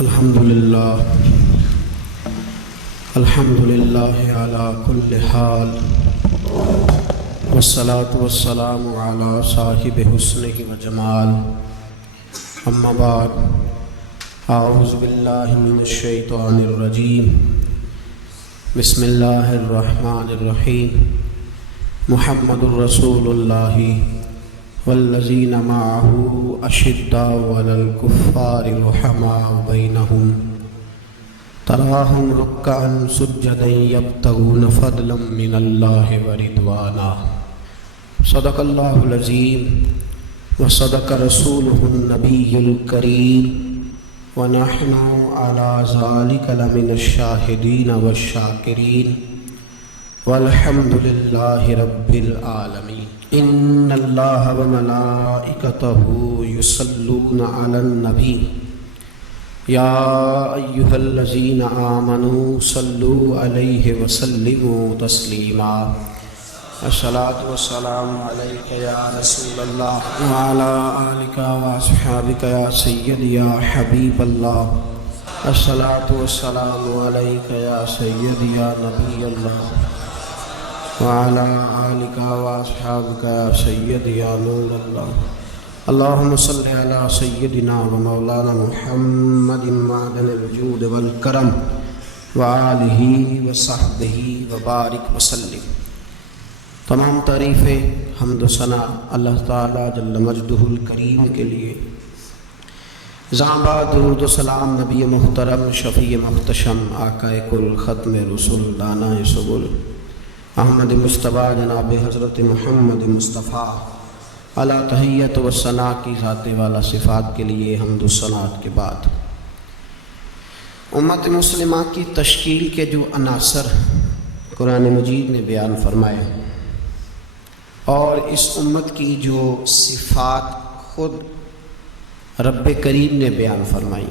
الحمدللہ علی کل حال والصلاة والسلام علی صاحب حسن و جمال اما بعد اعوذ باللہ من الشیطان الرجیم بسم اللہ الرحمن الرحیم محمد الرسول اللہ والذین معه اشداء علی الکفار رحماء بینہم تراہم رکعا سجدا یبتغون فضلا من اللہ ورضوانا صدق اللہ العظیم وصدق رسولہ النبی الکریم ونحن علی ذلک لمن الشاہدین والشاکرین والحمد للہ رب العالمین ان اللہ وملائکتہ یصلون علی النبی یا ایہا الذین آمنوا صلوا علیہ وسلموا تسلیما الصلاۃ والسلام علیک یا رسول اللہ وعلی آلک واصحابک یا سیدی یا حبیب اللہ الصلاۃ والسلام علیک یا سیدی یا نبی اللہ وعلی آلک واصحابک یا سیدی یا نور اللہ اللہم صلی علی سیدنا و مولانا محمد معدن الوجود والکرم وآلہ وصحبہ وبارک وسلم۔ تمام تعریفیں حمد و ثنا اللہ تعالی جل مجدہ الکریم کے لیے، زامبا درود و سلام نبی محترم شفیع محتشم آقا کل ختم رسول دانا سبل احمد مصطفیٰ جناب حضرت محمد مصطفیٰ علی تحیت و ثنا کی ذات والا صفات کے لیے حمد و ثناء کے بعد امت مسلمہ کی تشکیل کے جو عناصر قرآن مجید نے بیان فرمائے اور اس امت کی جو صفات خود رب کریم نے بیان فرمائی،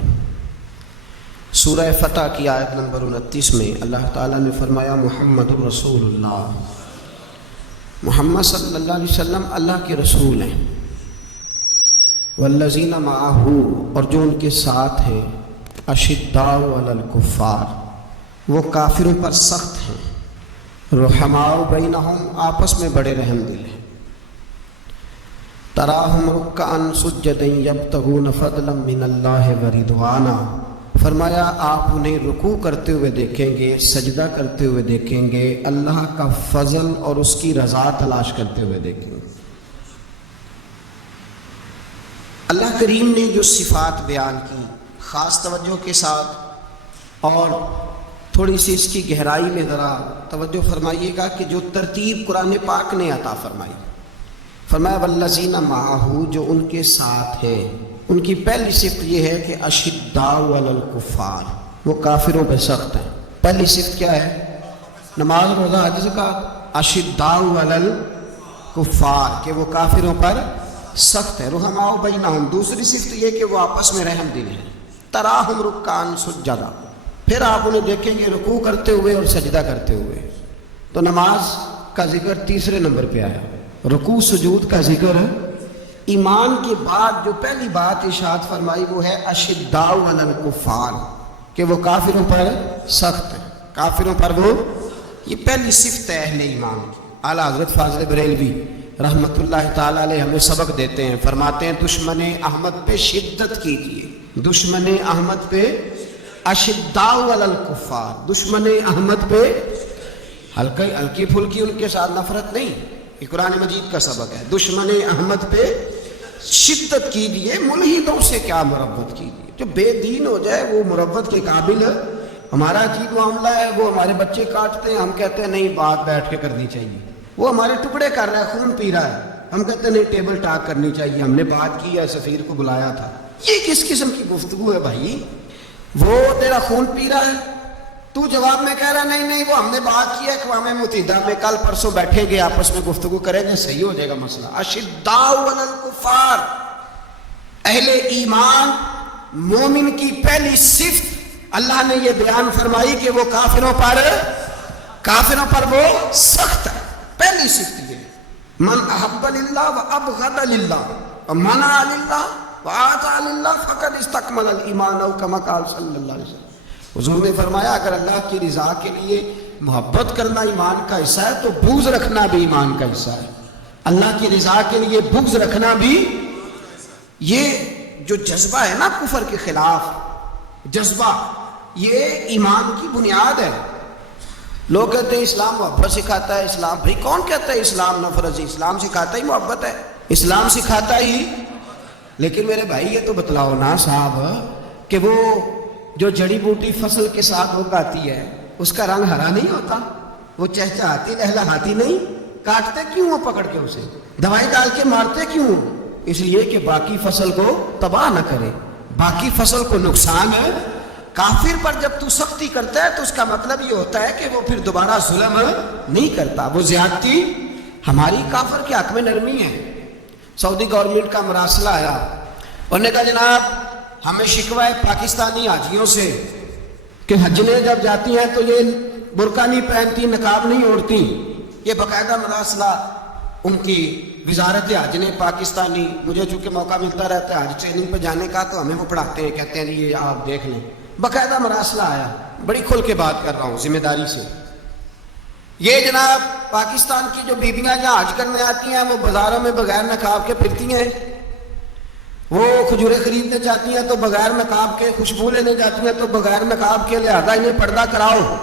سورہ فتح کی آیت نمبر 29 میں اللہ تعالیٰ نے فرمایا محمد رسول اللہ، محمد صلی اللہ علیہ وسلم اللہ کے رسول ہیں، والذین معہ اور جو ان کے ساتھ ہیں، اشداء علی الکفار وہ کافروں پر سخت ہیں، رحماء بینہم آپس میں بڑے رحم دل ہیں، تراہم رکعا سجدا یبتغون فضلا من اللہ ورضوانا فرمایا آپ انہیں رکوع کرتے ہوئے دیکھیں گے، سجدہ کرتے ہوئے دیکھیں گے، اللہ کا فضل اور اس کی رضا تلاش کرتے ہوئے دیکھیں گے۔ اللہ کریم نے جو صفات بیان کی خاص توجہ کے ساتھ اور تھوڑی سی اس کی گہرائی میں ذرا توجہ فرمائیے گا کہ جو ترتیب قرآن پاک نے عطا فرمائی، فرمایا والذین معہ جو ان کے ساتھ ہے، ان کی پہلی صفت یہ ہے کہ اشداء علی الکفار وہ کافروں پہ سخت ہیں۔ پہلی صفت کیا ہے؟ نماز روزہ حج کا اشداء علی الکفار کہ وہ کافروں پر سخت ہے، رحماء بینہم دوسری صفت یہ کہ وہ آپس میں رحم دل ہیں، تراہم رکعا سجدا پھر آپ انہیں دیکھیں گے رکوع کرتے ہوئے اور سجدہ کرتے ہوئے۔ تو نماز کا ذکر تیسرے نمبر پہ آیا، رکوع سجود کا ذکر ایمان کے بعد جو پہلی بات ارشاد فرمائی وہ ہے اشداء علی الکفار کہ وہ کافروں پر سخت ہیں، کافروں پر وہ، یہ پہلی صفت ہے اہل ایمان کی۔ اعلیٰ حضرت فاضل بریلوی رحمۃ اللہ تعالی علیہ ہمیں سبق دیتے ہیں، فرماتے ہیں دشمن احمد پہ شدت کیجیے، دشمن احمد پہ اشداء علی الکفار، دشمن احمد پہ ہلکی پھلکی ان کے ساتھ نفرت نہیں، یہ قرآن مجید کا سبق ہے، دشمن احمد پہ شدت کیجیے، ملحدوں سے کیا مربت کیجیے، جو بے دین ہو جائے وہ مربت کے قابل ہے۔ ہمارا عجیب معاملہ ہے، وہ ہمارے بچے کاٹتے ہیں، ہم کہتے ہیں نہیں بات بیٹھ کے کرنی چاہیے، وہ ہمارے ٹکڑے کر رہا ہے، خون پی رہا ہے، ہم کہتے ہیں نہیں ٹیبل ٹاک کرنی چاہیے، ہم نے بات کی ہے، سفیر کو بلایا تھا۔ یہ کس قسم کی گفتگو ہے بھائی؟ وہ تیرا خون پی رہا ہے، تو جواب میں کہہ رہا نہیں وہ ہم نے بات کی ہے اقوام متحدہ میں، کل پرسوں بیٹھیں گے آپس میں گفتگو کریں گے، صحیح ہو جائے گا مسئلہ۔ اشداء علی الکفار اہل ایمان مومن کی پہلی صفت اللہ نے یہ بیان فرمائی کہ وہ کافروں پر وہ سخت ہے، پہلی صفت یہ من احب للہ و ابغض للہ و منع للہ وَآتَى لِلَّهِ فَقَدْ اسْتَكْمَلَ الْإِيمَانَ أَوْ كَمَا قَالَ صلی اللہ علیہ وسلم۔ حضور نے فرمایا اگر اللہ کی رضا کے لیے محبت کرنا ایمان کا حصہ ہے تو بغض رکھنا بھی ایمان کا حصہ ہے۔ اللہ کی رضا کے لیے بغض رکھنا بھی، یہ جو جذبہ ہے نا کفر کے خلاف جذبہ، یہ ایمان کی بنیاد ہے۔ لوگ کہتے ہیں اسلام محبت سکھاتا ہے، اسلام، بھائی کون کہتا ہے اسلام نفرت؟ اسلام سکھاتا ہی محبت ہے، اسلام سکھاتا ہی۔ لیکن میرے بھائی یہ تو بتلاؤ نا صاحب کہ وہ جو جڑی بوٹی فصل کے ساتھ اگاتی ہے اس کا رنگ ہرا نہیں ہوتا، وہ چہچہاتی لہلہاتی نہیں، کاٹتے کیوں ہو پکڑ کے اسے، دوائی ڈال کے مارتے کیوں ہو؟ اس لیے کہ باقی فصل کو تباہ نہ کرے، باقی فصل کو نقصان ہے۔ کافر پر جب تو سختی کرتا ہے تو اس کا مطلب یہ ہوتا ہے کہ وہ پھر دوبارہ ظلم نہیں کرتا، وہ زیادتی ہماری کافر کے حق میں نرمی ہے۔ سعودی گورنمنٹ کا مراسلہ آیا، انہوں نے کہا جناب ہمیں شکوہ ہے پاکستانی حاجیوں سے کہ حجنے جب جاتی ہیں تو یہ برقع نہیں پہنتی، نقاب نہیں اوڑھتی۔ یہ باقاعدہ مراسلہ ان کی وزارت حج نے پاکستانی، مجھے چونکہ موقع ملتا رہتا ہے حج ٹریننگ پہ جانے کا تو ہمیں وہ پڑھاتے ہیں، کہتے ہیں یہ آپ دیکھ لیں، باقاعدہ مراسلہ آیا، بڑی کھل کے بات کر رہا ہوں ذمہ داری سے۔ یہ جناب پاکستان کی جو بیویاں جہاں حج کرنے آتی ہیں وہ بازاروں میں بغیر نقاب کے پھرتی ہیں، وہ کھجوریں خریدنے جاتی ہیں تو بغیر نقاب کے، خوشبو لینے جاتی ہیں تو بغیر نقاب کے، لہذا انہیں پردہ کراؤ۔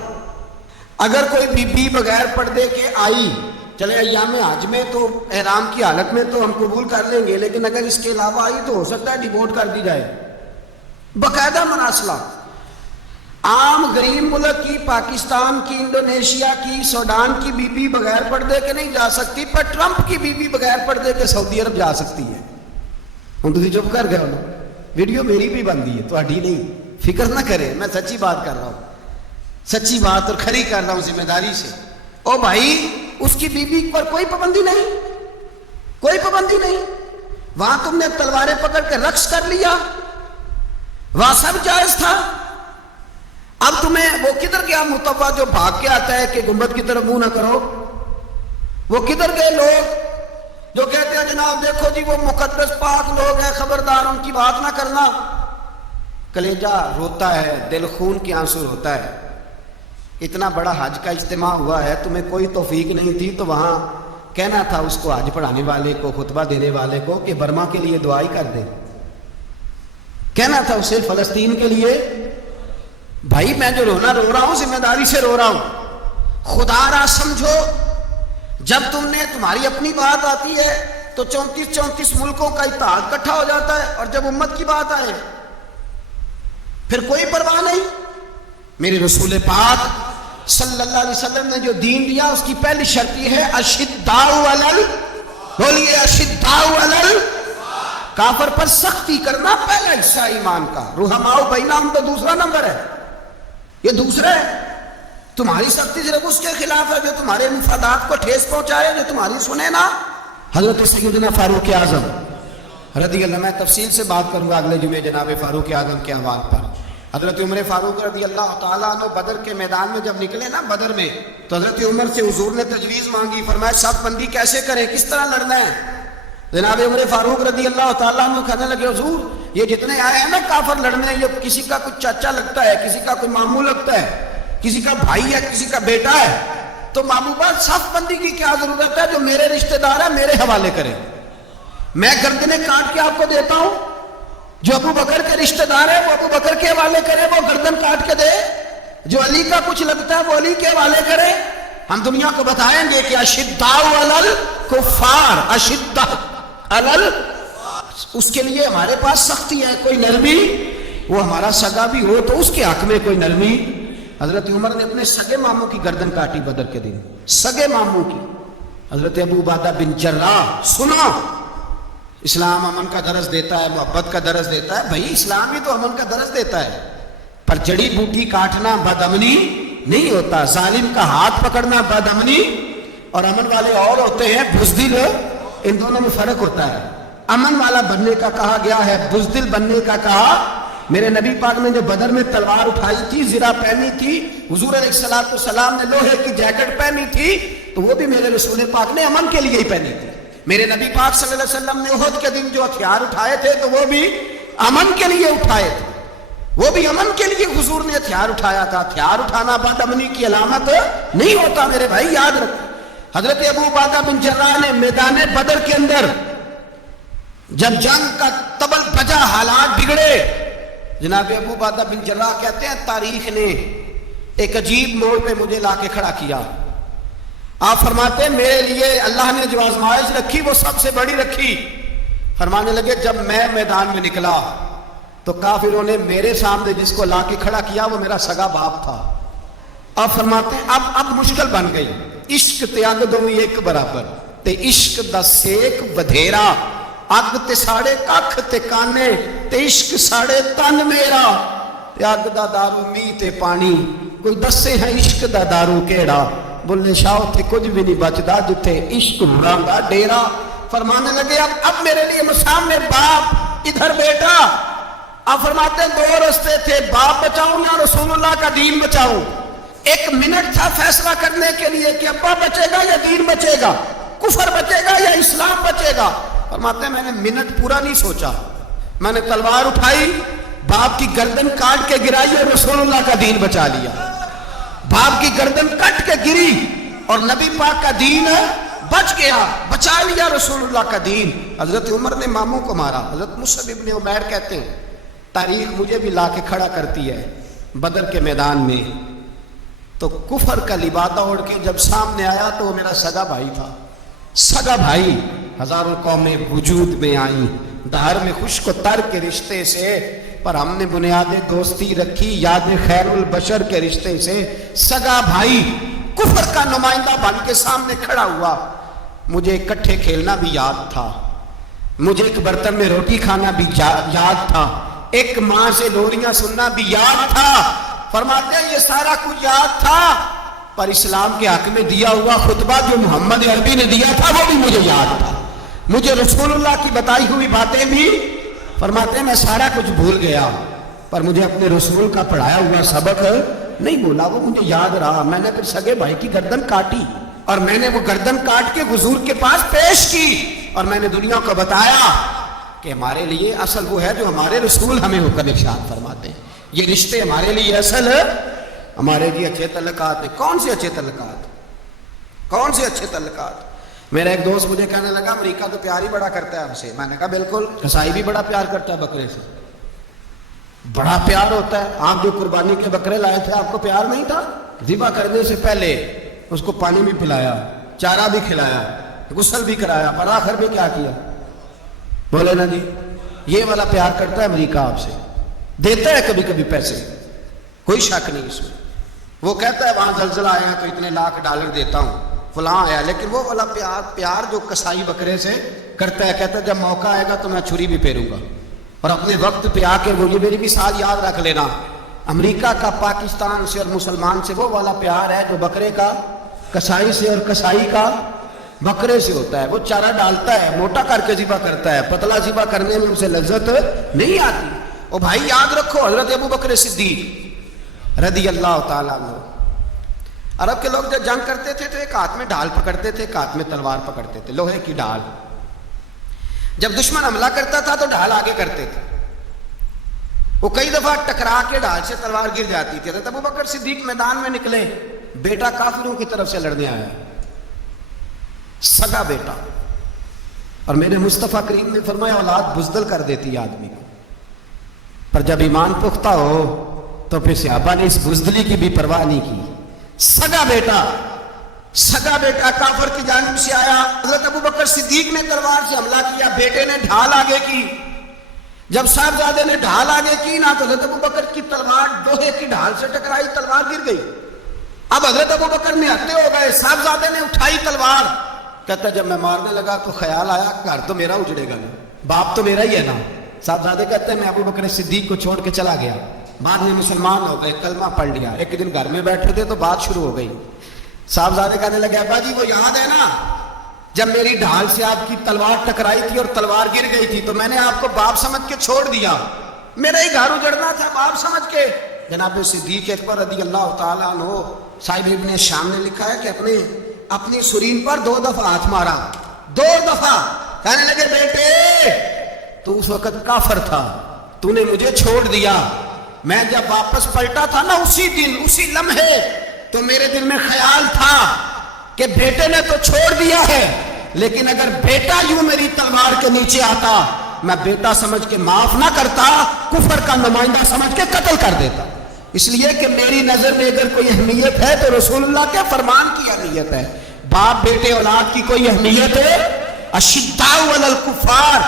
اگر کوئی بی بی بغیر پردے کے آئی، چلے ایام حج میں تو احرام کی حالت میں تو ہم قبول کر لیں گے، لیکن اگر اس کے علاوہ آئی تو ہو سکتا ہے ڈیپورٹ کر دی جائے۔ باقاعدہ مراسلہ، عام غریب ملک کی، پاکستان کی، انڈونیشیا کی، سوڈان کی بی بی بغیر پردے کے نہیں جا سکتی، پر ٹرمپ کی بی بی بغیر پردے کے سعودی عرب جا سکتی ہے۔ ہوں تھی چپ کر گئے ہو، ویڈیو میری بھی بندی ہے تہاڈی نہیں، فکر نہ کرے، میں سچی بات کر رہا ہوں، سچی بات اور کھری کر رہا ہوں ذمہ داری سے۔ او بھائی اس کی بیوی پر کوئی پابندی نہیں، کوئی پابندی نہیں۔ وہاں تم نے تلواریں پکڑ کے رقص کر لیا، وہاں سب جائز تھا۔ اب تمہیں وہ کدھر گیا متوا جو بھاگ کے آتا ہے کہ گنبد کی طرف منہ نہ کرو؟ وہ کدھر گئے لوگ جو کہتے ہیں جناب دیکھو جی وہ مقدس پاک لوگ ہیں، خبردار ان کی بات نہ کرنا؟ کلیجہ روتا ہے، دل خون کے آنسو روتا ہے۔ اتنا بڑا حج کا اجتماع ہوا ہے، تمہیں کوئی توفیق نہیں تھی تو وہاں کہنا تھا اس کو، حج پڑھانے والے کو، خطبہ دینے والے کو کہ برما کے لیے دعائی کر دے، کہنا تھا اسے فلسطین کے لیے۔ بھائی میں جو رونا رو رہا ہوں ذمہ داری سے رو رہا ہوں، خدا را سمجھو، جب تم نے تمہاری اپنی بات آتی ہے تو 34 ملکوں کا اتحاد اکٹھا ہو جاتا ہے، اور جب امت کی بات آئے پھر کوئی پرواہ نہیں۔ میرے رسول پاک صلی اللہ علیہ وسلم نے جو دین دیا اس کی پہلی شرط یہ ہے اشداء علل، بولیے اشداء علل، کافر پر سختی کرنا پہلا حصہ ایمان کا۔ رحماء بینہم تو دوسرا نمبر ہے، یہ دوسرا ہے۔ تمہاری سختی صرف اس کے خلاف ہے جو تمہارے مفادات کو ٹھیس پہنچائے، جو تمہاری سنے نا۔ حضرت سیدنا فاروق اعظم رضی اللہ، میں تفصیل سے بات کروں گا اگلے جمعے جناب فاروق اعظم کے احوال پر۔ حضرت عمر فاروق رضی اللہ تعالیٰ عنہ بدر کے میدان میں جب نکلے نا بدر میں، تو حضرت عمر سے حضور نے تجویز مانگی، فرمایا صف بندی کیسے کریں، کس طرح لڑنا ہے؟ جناب عمر فاروق رضی اللہ تعالیٰ عنہ کہنے لگے حضور یہ جتنے آئے ہیں نا کافر لڑنے، یہ کسی کا کوئی چاچا لگتا ہے، کسی کا کوئی ماموں لگتا ہے، کسی کا بھائی ہے، کسی کا بیٹا ہے، تو محبوبہ صف بندی کی کیا ضرورت ہے؟ جو میرے رشتہ دار ہے میرے حوالے کرے، میں گردنیں کاٹ کے آپ کو دیتا ہوں۔ جو ابو بکر کے رشتہ دار ہے وہ ابو بکر کے حوالے کرے، وہ گردن کاٹ کے دے۔ جو علی کا کچھ لگتا ہے وہ علی کے حوالے کرے۔ ہم دنیا کو بتائیں گے کہ اشداء علل کفار، اشداء علل، اس کے لیے ہمارے پاس سختی ہے، کوئی نرمی، وہ ہمارا سگا بھی ہو تو اس کے حق میں کوئی نرمی۔ حضرت عمر نے اپنے سگے ماموں کی گردن کاٹی بدر کے دن، سگے ماموں کی۔ حضرت ابو عبیدہ بن جراح، سنو اسلام امن کا درس دیتا ہے، محبت کا درس دیتا ہے، بھائی اسلام بھی تو امن کا درس دیتا ہے، پر جڑی بوٹی کاٹنا بدامنی نہیں ہوتا، ظالم کا ہاتھ پکڑنا بدامنی، اور امن والے اور ہوتے ہیں بزدل، ان دونوں میں فرق ہوتا ہے۔ امن والا بننے کا کہا گیا ہے، بزدل بننے کا کہا۔ میرے نبی پاک نے جو بدر میں تلوار اٹھائی تھی، زرہ پہنی تھی، حضور علیہ السلام نے لوہے کی جیکٹ پہنی تھی، تو وہ بھی میرے رسول پاک نے امن کے لیے ہی پہنی تھی۔ میرے نبی پاک صلی اللہ علیہ وسلم نے احد کے دن جو ہتھیار اٹھائے تھے تو وہ بھی امن کے لیے اٹھائے تھے، وہ بھی امن کے لیے حضور نے ہتھیار اٹھایا تھا۔ ہتھیار اٹھانا بد امنی کی علامت نہیں ہوتا میرے بھائی، یاد رکھو۔ حضرت ابو عبیدہ بن جراح نے میدان بدر کے اندر جب جنگ کا طبل بجا، حالات بگڑے، جناب ابو عبیدہ بن جراح کہتے ہیں تاریخ نے ایک عجیب موڑ پہ مجھے لا کے کھڑا کیا۔ آپ فرماتے ہیں میرے لیے اللہ نے جو آزمائش رکھی وہ سب سے بڑی رکھی۔ فرمانے لگے جب میں میدان میں نکلا تو کافروں نے میرے سامنے جس کو لا کے کھڑا کیا وہ میرا سگا باپ تھا۔ آپ فرماتے ہیں اب مشکل بن گئی، عشق تے اگ دوویں ایک برابر، تے عشق دا سیک بدھیرا، اگ تے ساڑے ککھ تے کانے، تے عشق ساڑے تن میرا، تے اگ دا دارو می تے پانی، کوئی دسے ہے عشق دا دارو کیڑا، بولے شاہ تے کچھ بھی نہیں بچدا جتھے عشق مراندا ڈیرا۔ فرمانے لگے اب میرے لیے سامنے باپ، ادھر بیٹا۔ آپ فرماتے ہیں دو رستے تھے، باپ بچاؤں یا رسول اللہ کا دین بچاؤں۔ ایک منٹ تھا فیصلہ کرنے کے لیے کہ ابا بچے گا یا دین بچے گا، کفر بچے گا یا اسلام بچے گا۔ فرماتے ہیں میں نے منٹ پورا نہیں سوچا، میں نے تلوار اٹھائی، باپ کی گردن کاٹ کے گرائی اور رسول اللہ کا دین بچا لیا۔ باپ کی گردن کٹ کے گری اور نبی پاک کا دین بچ گیا، بچا لیا رسول اللہ کا دین۔ حضرت عمر نے ماموں کو مارا۔ حضرت مصعب ابن عمیر کہتے ہیں تاریخ مجھے بھی لا کے کھڑا کرتی ہے بدر کے میدان میں، تو کفر کا لبادہ اوڑھ کے جب سامنے آیا تو وہ میرا سگا بھائی تھا، سگا بھائی۔ ہزاروں قومیں وجود میں آئیں دہر میں خشک و تر کے رشتے سے، پر ہم نے بنیاد دوستی رکھی یاد خیر البشر کے رشتے سے۔ سگا بھائی کفر کا نمائندہ بن کے سامنے کھڑا ہوا۔ مجھے اکٹھے کھیلنا بھی یاد تھا، مجھے ایک برتن میں روٹی کھانا بھی یاد تھا، ایک ماں سے لوریاں سننا بھی یاد تھا۔ فرماتے ہیں یہ سارا کچھ یاد تھا، پر اسلام کے حق میں دیا ہوا خطبہ جو محمد عربی نے دیا تھا وہ بھی مجھے یاد تھا، مجھے رسول اللہ کی بتائی ہوئی باتیں بھی۔ فرماتے ہیں میں سارا کچھ بھول گیا، پر مجھے اپنے رسول کا پڑھایا ہوا سبق نہیں بولا، وہ مجھے یاد رہا۔ میں نے پھر سگے بھائی کی گردن کاٹی اور میں نے وہ گردن کاٹ کے حضور کے پاس پیش کی، اور میں نے دنیا کو بتایا کہ ہمارے لیے اصل وہ ہے جو ہمارے رسول ہمیں ہو کر ارشاد فرماتے ہیں۔ یہ رشتے ہمارے لیے اصل ہمارے لیے اچھے تعلقات ہیں۔ کون سے اچھے تعلقات؟ کون سے اچھے تعلقات؟ میرا ایک دوست مجھے کہنے لگا امریکہ تو پیار ہی بڑا کرتا ہے ہم سے۔ میں نے کہا بالکل، عیسائی بھی بڑا پیار کرتا ہے بکرے سے، بڑا پیار ہوتا ہے۔ آپ جو قربانی کے بکرے لائے تھے آپ کو پیار نہیں تھا؟ ذبح کرنے سے پہلے اس کو پانی بھی پلایا، چارہ بھی کھلایا، غسل بھی کرایا، پر آخر میں کیا کیا؟ بولے نا جی، یہ والا پیار کرتا ہے امریکہ آپ سے، دیتا ہے کبھی کبھی پیسے، کوئی شک نہیں اس میں۔ وہ کہتا ہے وہاں زلزلہ آیا تو اتنے لاکھ ڈالر دیتا ہوں، فلاں آیا، لیکن وہ والا پیار جو کسائی بکرے سے کرتا ہے، کہتا ہے جب موقع آئے گا تو میں چھری بھی پھیروں گا، اور اپنے وقت پہ آ کے وہ یہ میری مثال یاد رکھ لینا، امریکہ کا پاکستان سے اور مسلمان سے وہ والا پیار ہے جو بکرے کا کسائی سے اور کسائی کا بکرے سے ہوتا ہے۔ وہ چارہ ڈالتا ہے، موٹا کر کے ذبح کرتا ہے، پتلا ذبح کرنے میں اسے لذت نہیں آتی۔ او بھائی یاد رکھو حضرت ابو بکر صدیق رضی اللہ تعالیٰ عنہ، عرب کے لوگ جب جنگ کرتے تھے تو ایک ہاتھ میں ڈھال پکڑتے تھے، ایک ہاتھ میں تلوار پکڑتے تھے، لوہے کی ڈھال۔ جب دشمن حملہ کرتا تھا تو ڈھال آگے کرتے تھے، وہ کئی دفعہ ٹکرا کے ڈھال سے تلوار گر جاتی تھی۔ حضرت ابو بکر صدیق میدان میں نکلے، بیٹا کافروں کی طرف سے لڑنے آیا، سگا بیٹا، اور میرے مصطفیٰ کریم نے فرمایا اولاد بزدل کر دیتی ہے آدمی کو، پر جب ایمان پختہ ہو تو پھر صحابہ نے اس بزدلی کی بھی پرواہ نہیں کی۔ سگا بیٹا کافر کی جانب سے آیا، حضرت ابو بکر صدیق نے تلوار سے حملہ کیا، بیٹے نے ڈھال آگے کی۔ جب صاحبزادے نے ڈھال آگے کی نا تو حضرت ابو بکر کی تلوار لوہے کی ڈھال سے ٹکرائی، تلوار گر گئی۔ اب حضرت ابو بکر میں ہتے ہو گئے، صاحبزادے نے اٹھائی تلوار، کہتا جب میں مارنے لگا تو خیال آیا گھر تو میرا اجڑے گا نا، باپ تو میرا ہی ہے نا۔ صاحبزادے کہتے ہیں میں ابو بکر صدیق کو چھوڑ کے چلا گیا، بعد میں مسلمان ہو گئے، کلمہ پڑھ لیا۔ ایک دن گھر میں بیٹھے تھے تو بات شروع ہو گئی، صاحبزادے کہنے لگے ابا جی وہ یاد ہے نا جب میری ڈھال سے آپ کی تلوار ٹکرائی تھی اور تلوار گر گئی تھی تو میں نے آپ کو باپ سمجھ کے چھوڑ دیا، میرا ہی گھر اجڑنا تھا باپ سمجھ کے۔ جناب صدیق اکبر رضی اللہ تعالیٰ عنہ صاحب ابن شام نے لکھا ہے کہ اپنی سرین پر 2 دفعہ ہاتھ مارا، 2 دفعہ کہنے لگے بیٹے تو اس وقت کافر تھا, تو نے مجھے چھوڑ دیا, میں جب واپس پلٹا تھا نا اسی دن اسی لمحے تو میرے دل میں خیال تھا کہ بیٹے نے تو چھوڑ دیا ہے, لیکن اگر بیٹا یوں میری تلوار کے نیچے آتا میں بیٹا سمجھ کے معاف نہ کرتا, کفر کا نمائندہ سمجھ کے قتل کر دیتا. اس لیے کہ میری نظر میں اگر کوئی اہمیت ہے تو رسول اللہ کے فرمان کی اہمیت ہے. باپ بیٹے اولاد کی کوئی اہمیت ہے؟ اشداء علی الکفار,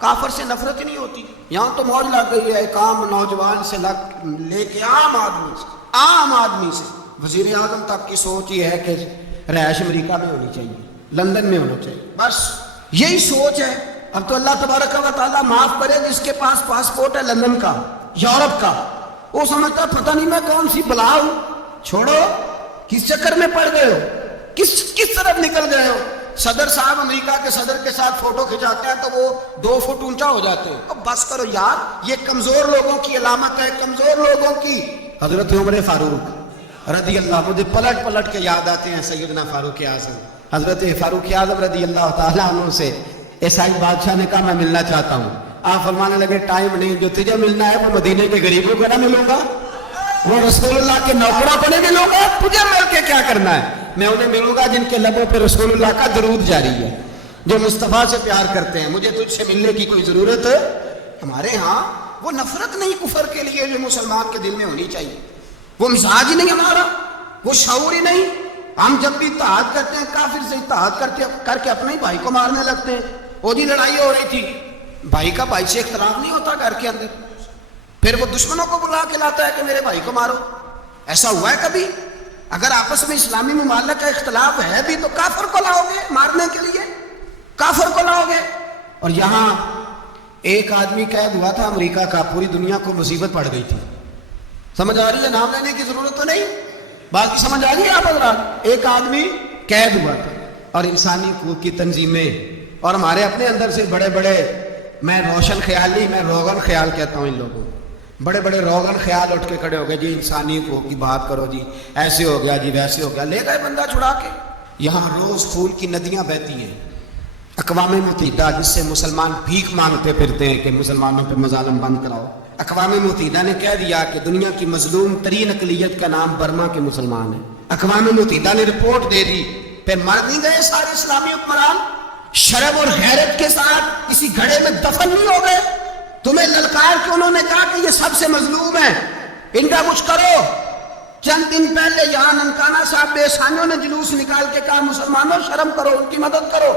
کافر سے نفرت ہی نہیں ہوتی. یہاں تو موج لگ گئی ہے, ایک عام نوجوان سے لے کے عام آدمی سے وزیر اعظم تک کی سوچ یہ ہے کہ رہائش امریکہ میں ہونی چاہیے, لندن میں ہونا چاہیے, بس یہی سوچ ہے. اب تو اللہ تبارک و تعالیٰ معاف کرے جس کے پاس پاسپورٹ ہے لندن کا, یورپ کا, وہ سمجھتا پتہ نہیں میں کون سی بلا ہوں. چھوڑو, کس چکر میں پڑ گئے ہو, کس طرف نکل گئے ہو. صدر صاحب امریکہ کے صدر کے ساتھ فوٹو کھچاتے ہیں تو وہ 2 فٹ اونچا ہو جاتے ہیں. اب بس کرو یار, یہ کمزور لوگوں کی علامت ہے, کمزور لوگوں کی. حضرت عمر فاروق رضی اللہ, مجھے پلٹ کے یاد آتے ہیں سیدنا فاروق اعظم. حضرت فاروق اعظم رضی اللہ تعالیٰ عنہ سے عیسائی بادشاہ نے کہا میں ملنا چاہتا ہوں. آپ فرمانے لگے ٹائم نہیں, جو تجھے ملنا ہے وہ مدینے کے غریبوں کو نہ ملوں گا, وہ رسول اللہ کے نوکروں کو نہیں ملوں گا, تجھے مل کے کیا کرنا ہے. میں انہیں ملوں گا جن کے لبوں پہ رسول اللہ کا درود جاری ہے, جو مصطفیٰ سے پیار کرتے ہیں. مجھے تجھ سے ملنے کی کوئی ضرورت ہے. ہمارے ہاں وہ نفرت نہیں کفر کے لیے جو مسلمان کے دل میں ہونی چاہیے, وہ مزاج ہی نہیں ہمارا, وہ شعور ہی نہیں. ہم جب بھی اتحاد کرتے ہیں کافر سے اتحاد کر کے اپنے ہی بھائی کو مارنے لگتے ہیں. وہ جی لڑائی ہو رہی تھی, بھائی کا بھائی سے اختلاف نہیں ہوتا گھر کے اندر, پھر وہ دشمنوں کو بلا کے لاتا ہے کہ میرے بھائی کو مارو. ایسا ہوا ہے کبھی؟ اگر آپس میں اسلامی ممالک کا اختلاف ہے بھی تو کافر کو لاؤ گے مارنے کے لیے, کافر کو لاؤ گے. اور یہاں ایک آدمی قید ہوا تھا امریکہ کا, پوری دنیا کو مصیبت پڑ گئی تھی. سمجھ آ رہی ہے؟ نام لینے کی ضرورت تو نہیں, باقی سمجھ آ رہی ہے آپ حضرات. ایک آدمی قید ہوا تھا اور انسانی حقوق کی تنظیمیں اور ہمارے اپنے اندر سے بڑے بڑے, میں روشن خیالی, میں روغن خیال کہتا ہوں ان لوگوں, بڑے بڑے روغن خیال اٹھ کے کھڑے ہو گئے, جی انسانی حقوق کی بات کرو, جی ایسے ہو گیا, جی ویسے ہو گیا. لے گئے بندہ چھڑا کے. یہاں روز خون کی ندیاں بہتی ہیں. اقوام متحدہ جس سے مسلمان بھیک مانگتے پھرتے ہیں کہ مسلمانوں پہ مظالم بند کراؤ, اقوام متحدہ نے کہہ دیا کہ دنیا کی مظلوم ترین اقلیت کا نام برما کے مسلمان ہیں. اقوام متحدہ نے رپورٹ دے دی, پھر مر نہیں گئے سارے اسلامی حکمران شرم اور غیرت کے ساتھ کسی گھڑے میں دفن نہیں ہو گئے؟ تمہیں للکار کے انہوں نے کہا کہ یہ سب سے مظلوم ہیں, ان کا کچھ کرو. چند دن پہلے یہاں ننکانہ صاحب بے احسانیوں نے جلوس نکال کے کہا مسلمانوں شرم کرو, ان کی مدد کرو.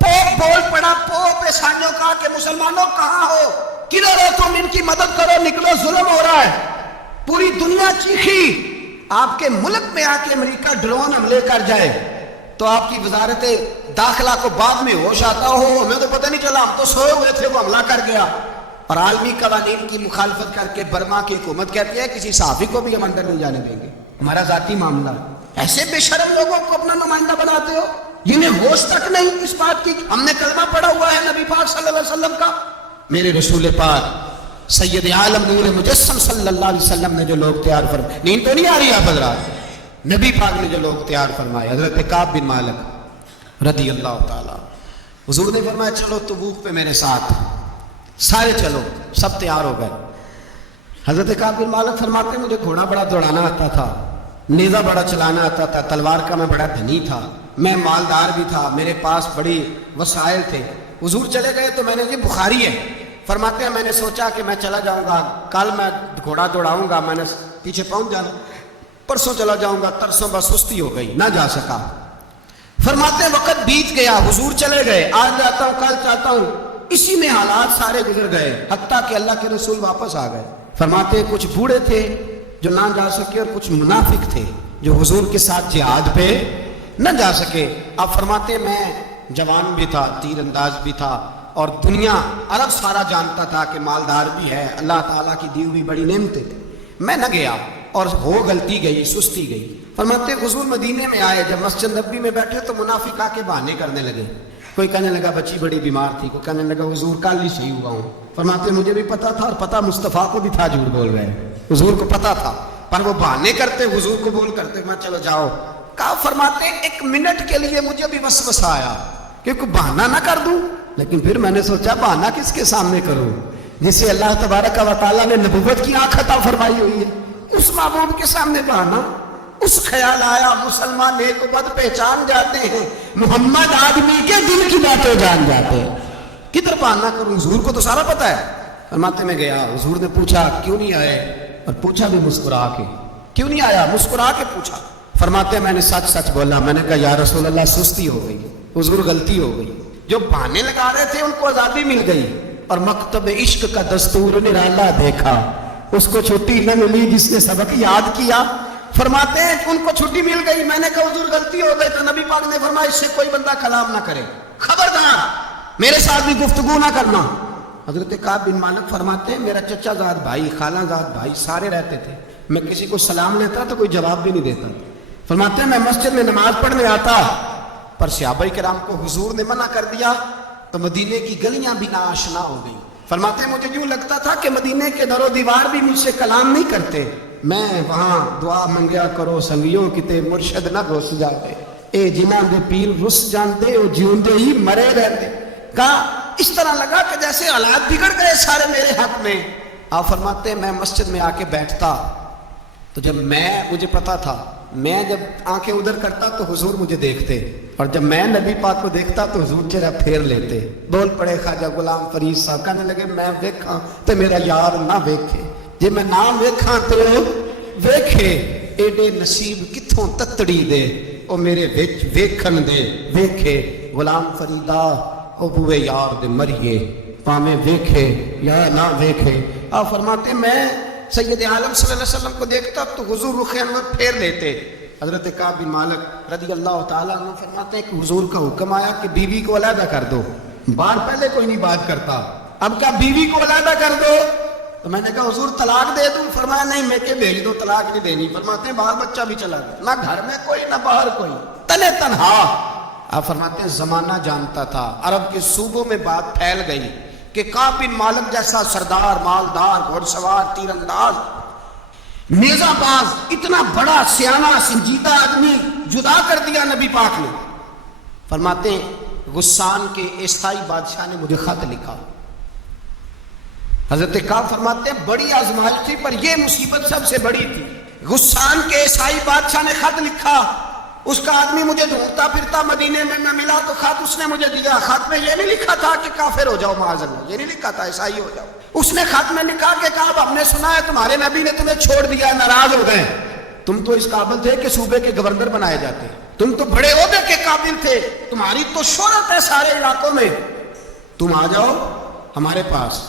پوپ بول پڑا, پوپ احسانیوں کہا کہ مسلمانوں کہاں ہو, کدھر ہو تم, ان کی مدد کرو, نکلو, ظلم ہو رہا ہے. پوری دنیا چیخی. آپ کے ملک میں آ کے امریکہ ڈرون حملے کر جائے تو آپ کی وزارت داخلہ کو بعد میں ہوش آتا ہو, ہمیں تو پتہ نہیں چلا, ہم تو سوئے ہوئے تھے, وہ حملہ کر گیا. اور عالمی قوانین کی مخالفت کر کے برما کی حکومت کہتی ہے کسی صحافی کو بھی ہم اندر نہیں جانے دیں گے, ہمارا ذاتی معاملہ. ایسے بے شرم لوگوں کو اپنا نمائندہ بناتے ہو, جنہیں ہوش تک نہیں اس بات کی. ہم نے کلمہ پڑھا ہوا ہے نبی پاک صلی اللہ علیہ وسلم کا, میرے رسول پاک سید عالم نور مجسم صلی اللہ علیہ وسلم نے جو لوگ تیار فرمائے. نیند تو نہیں آ رہی آپ حضرات؟ نبی پاک نے جو لوگ تیار فرمائے, حضرت کعب بن مالک رضی اللہ تعالیٰ, حضور نے فرمایا چلو تبوک پہ میرے ساتھ, سارے چلو, سب تیار ہو گئے. حضرت کعب بن مالک فرماتے ہیں مجھے گھوڑا بڑا دوڑانا آتا تھا, نیزہ بڑا چلانا آتا تھا, تلوار کا میں بڑا دھنی تھا, میں مالدار بھی تھا, میرے پاس بڑی وسائل تھے. حضور چلے گئے تو میں نے, یہ بخاری ہے, فرماتے ہیں میں نے سوچا کہ میں چلا جاؤں گا, کل میں گھوڑا دوڑاؤں گا, میں نے پیچھے پہنچ جانا, پرسوں چلا جاؤں گا, ترسوں بس سستی ہو گئی, نہ جا سکا. فرماتے ہیں وقت بیت گیا, حضور چلے گئے, آج جاتا ہوں کل چاہتا ہوں, اسی میں حالات سارے گزر گئے, حتیٰ کہ اللہ کے رسول واپس آ گئے. فرماتے ہیں کچھ بوڑھے تھے جو نہ جا سکے, اور کچھ منافق تھے جو حضور کے ساتھ جہاد پہ نہ جا سکے. آپ فرماتے ہیں میں جوان بھی تھا, تیر انداز بھی تھا, اور دنیا عرب سارا جانتا تھا کہ مالدار بھی ہے, اللہ تعالیٰ کی دی ہوئی بڑی نعمتیں تھیں. میں نہ گیا اور ہو غلطی گئی, سستی گئی. فرماتے ہیں حضور مدینے میں آئے, جب مسجد نبی میں بیٹھے تو منافق آ کے بہانے کرنے لگے. کوئی کہنے لگا بچی بڑی بیمار تھی, کوئی کہنے لگا حضور کل ہی صحیح ہوا ہوں. فرماتے ہیں مجھے بھی پتا تھا, اور پتا مصطفیٰ کو بھی تھا جھوٹ بول رہے ہیں, حضور کو پتا تھا, پر وہ بہانے کرتے, حضور کو بول کرتے میں چلو جاؤ. کہا فرماتے ہیں ایک منٹ کے لیے مجھے بھی وسوسہ آیا کہ کوئی بہانہ نہ کر دوں. لیکن پھر میں نے سوچا بہانہ کس کے سامنے کروں جسے اللہ تبارک و تعالیٰ نے نبوت کی آنکھ عطا فرمائی ہوئی ہے. اس محبوب کے سامنے بہانہ. اس خیال آیا مسلمان نیک و بد پہچان جاتے ہیں, محمد آدمی کے دل کی باتیں جان جاتے ہیں. کدھر بہانہ کروں؟ حضور کو تو سارا پتہ ہے. فرماتے میں گیا, حضور نے پوچھا کیوں نہیں آئے, اور پوچھا بھی مسکرا کے, کیوں نہیں آیا, مسکرا کے پوچھا. فرماتے میں نے سچ سچ بولا. میں نے کہا یا رسول اللہ سستی ہو گئی, حضور غلطی ہو گئی. جو بہانے لگا رہے تھے ان کو آزادی مل گئی, اور مکتب عشق کا دستور نرالا دیکھا. اس کو چھٹی نہ ملی جس نے سبق یاد کیا. فرماتے ہیں ان کو چھٹی مل گئی. میں نے کہا حضور غلطی ہو گئی. تو نبی پاک نے فرمایا اس سے کوئی بندہ کلام نہ کرے, خبردار میرے ساتھ بھی گفتگو نہ کرنا. حضرت کعب بن مالک فرماتے ہیں میرا چچا زاد بھائی, خالہ زاد بھائی سارے رہتے تھے. میں کسی کو سلام لیتا تو کوئی جواب بھی نہیں دیتا. فرماتے ہیں میں مسجد میں نماز پڑھنے آتا, پر صحابہ کرام کو حضور نے منع کر دیا تو مدینے کی گلیاں بھی ناآشنا ہو گئی. فرماتے ہیں مجھے یوں لگتا تھا کہ مدینے کے در و دیوار بھی مجھ سے کلام نہیں کرتے. میں وہاں دعا منگیا کرو سنگیوں کتے مرشد نہ گھس جاتے, اے جنہاں دے پیر رس جاندے او جیوندے ہی مرے رہتے. کہا اس طرح لگا کہ جیسے حالات بگڑ گئے سارے میرے حق میں. آپ فرماتے ہیں میں مسجد میں آ کے بیٹھتا تو جب مجھے پتا تھا میں جب آنکھیں ادھر کرتا تو حضور مجھے دیکھتے, اور جب میں نبی پاک کو دیکھتا تو حضور چہرہ پھیر لیتے. بول پڑے خواجہ غلام فرید صاحب, کہنے لگے میں ویکھاں تو میرا یار نہ ویکھے, جے میں نہ ویکھاں تو ویکھے. ایڈے نصیب کتھوں تتڑی دے او میرے وچ ویکھن دے ویکھے. غلام فریدا او بوے یار دے مریے پامیں ویکھے یا نہ ویکھے. آپ فرماتے میں سید عالم صلی اللہ علیہ وسلم کو دیکھتا تو حضور رخ انور پھیر لیتے. حضرت کعب بن مالک رضی اللہ تعالیٰ عنہ فرماتے ہیں کہ حضور کا حکم آیا کہ بیوی کو علیحدہ کر دو. بار پہلے کوئی نہیں بات کرتا, اب کیا بیوی کو علیحدہ کر دو؟ تو میں نے کہا حضور طلاق دے دوں. فرمایا نہیں میں کہ بھیج دو, طلاق نہیں دینی. فرماتے ہیں باہر بچہ بھی چلا گیا, نہ گھر میں کوئی نہ باہر کوئی, تنے تنہا. آپ فرماتے ہیں زمانہ جانتا تھا, عرب کے صوبوں میں بات پھیل گئی کہ کعب بن مالک جیسا سردار, مالدار, گھوڑ سوار, تیر انداز, نیزہ باز, اتنا بڑا سیانہ سنجیدہ آدمی جدا کر دیا نبی پاک نے. فرماتے ہیں غسان کے عیسائی بادشاہ نے مجھے خط لکھا. حضرت کعب فرماتے ہیں بڑی آزمائش تھی پر یہ مصیبت سب سے بڑی تھی. غسان کے عیسائی بادشاہ نے خط لکھا, اس کا آدمی مجھے ڈھونڈتا پھرتا مدینے میں نہ ملا تو خط اس نے مجھے دیا. خط میں یہ نہیں لکھا تھا کہ کافر ہو جاؤ معاذ اللہ, یہ نہیں لکھا تھا عیسائی ہو جاؤ. اس نے خط میں لکھا کہ کعب ہم نے سنا ہے تمہارے نبی نے تمہیں چھوڑ دیا, ناراض ہو گئے. تم تو اس قابل تھے کہ صوبے کے گورنر بنائے جاتے, تم تو بڑے عہدے کے قابل تھے, تمہاری تو شہرت ہے سارے علاقوں میں, تم آ جاؤ ہمارے پاس,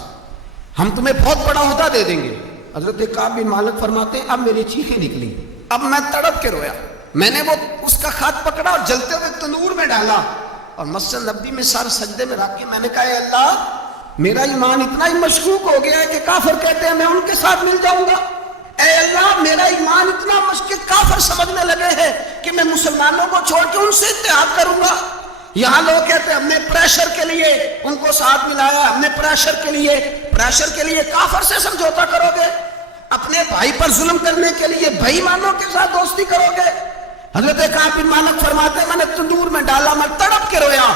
ہم تمہیں بہت بڑا عہدہ دے دیں گے. حضرت کعب بن مالک فرماتے ہیں اب میری چیخیں نکلی, اب میں تڑپ کے رویا. میں نے وہ اس کا خط پکڑا اور جلتے ہوئے تندور میں ڈالا اور مسجد نبی میں سر سجدے میں رکھ کے میں نے کہا اے اللہ میرا ایمان اتنا ہی مشکوک ہو گیا ہے کہ کافر کہتے ہیں میں ان کے ساتھ مل جاؤں گا. اے اللہ میرا ایمان اتنا مشکل, کافر سمجھنے لگے ہیں کہ میں مسلمانوں کو چھوڑ کے ان سے اتحاد کروں گا. یہاں لوگ کہتے ہیں ہم نے پریشر کے لیے ان کو ساتھ ملایا, ہم نے پریشر کے لیے کافر سے سمجھوتا کرو گے, اپنے بھائی پر ظلم کرنے کے لیے بے ایمانوں کے ساتھ دوستی کرو گے. حضرت کعب بن مالک فرماتے ہیں میں نے تندور میں ڈالا, میں تڑپ کے رویا.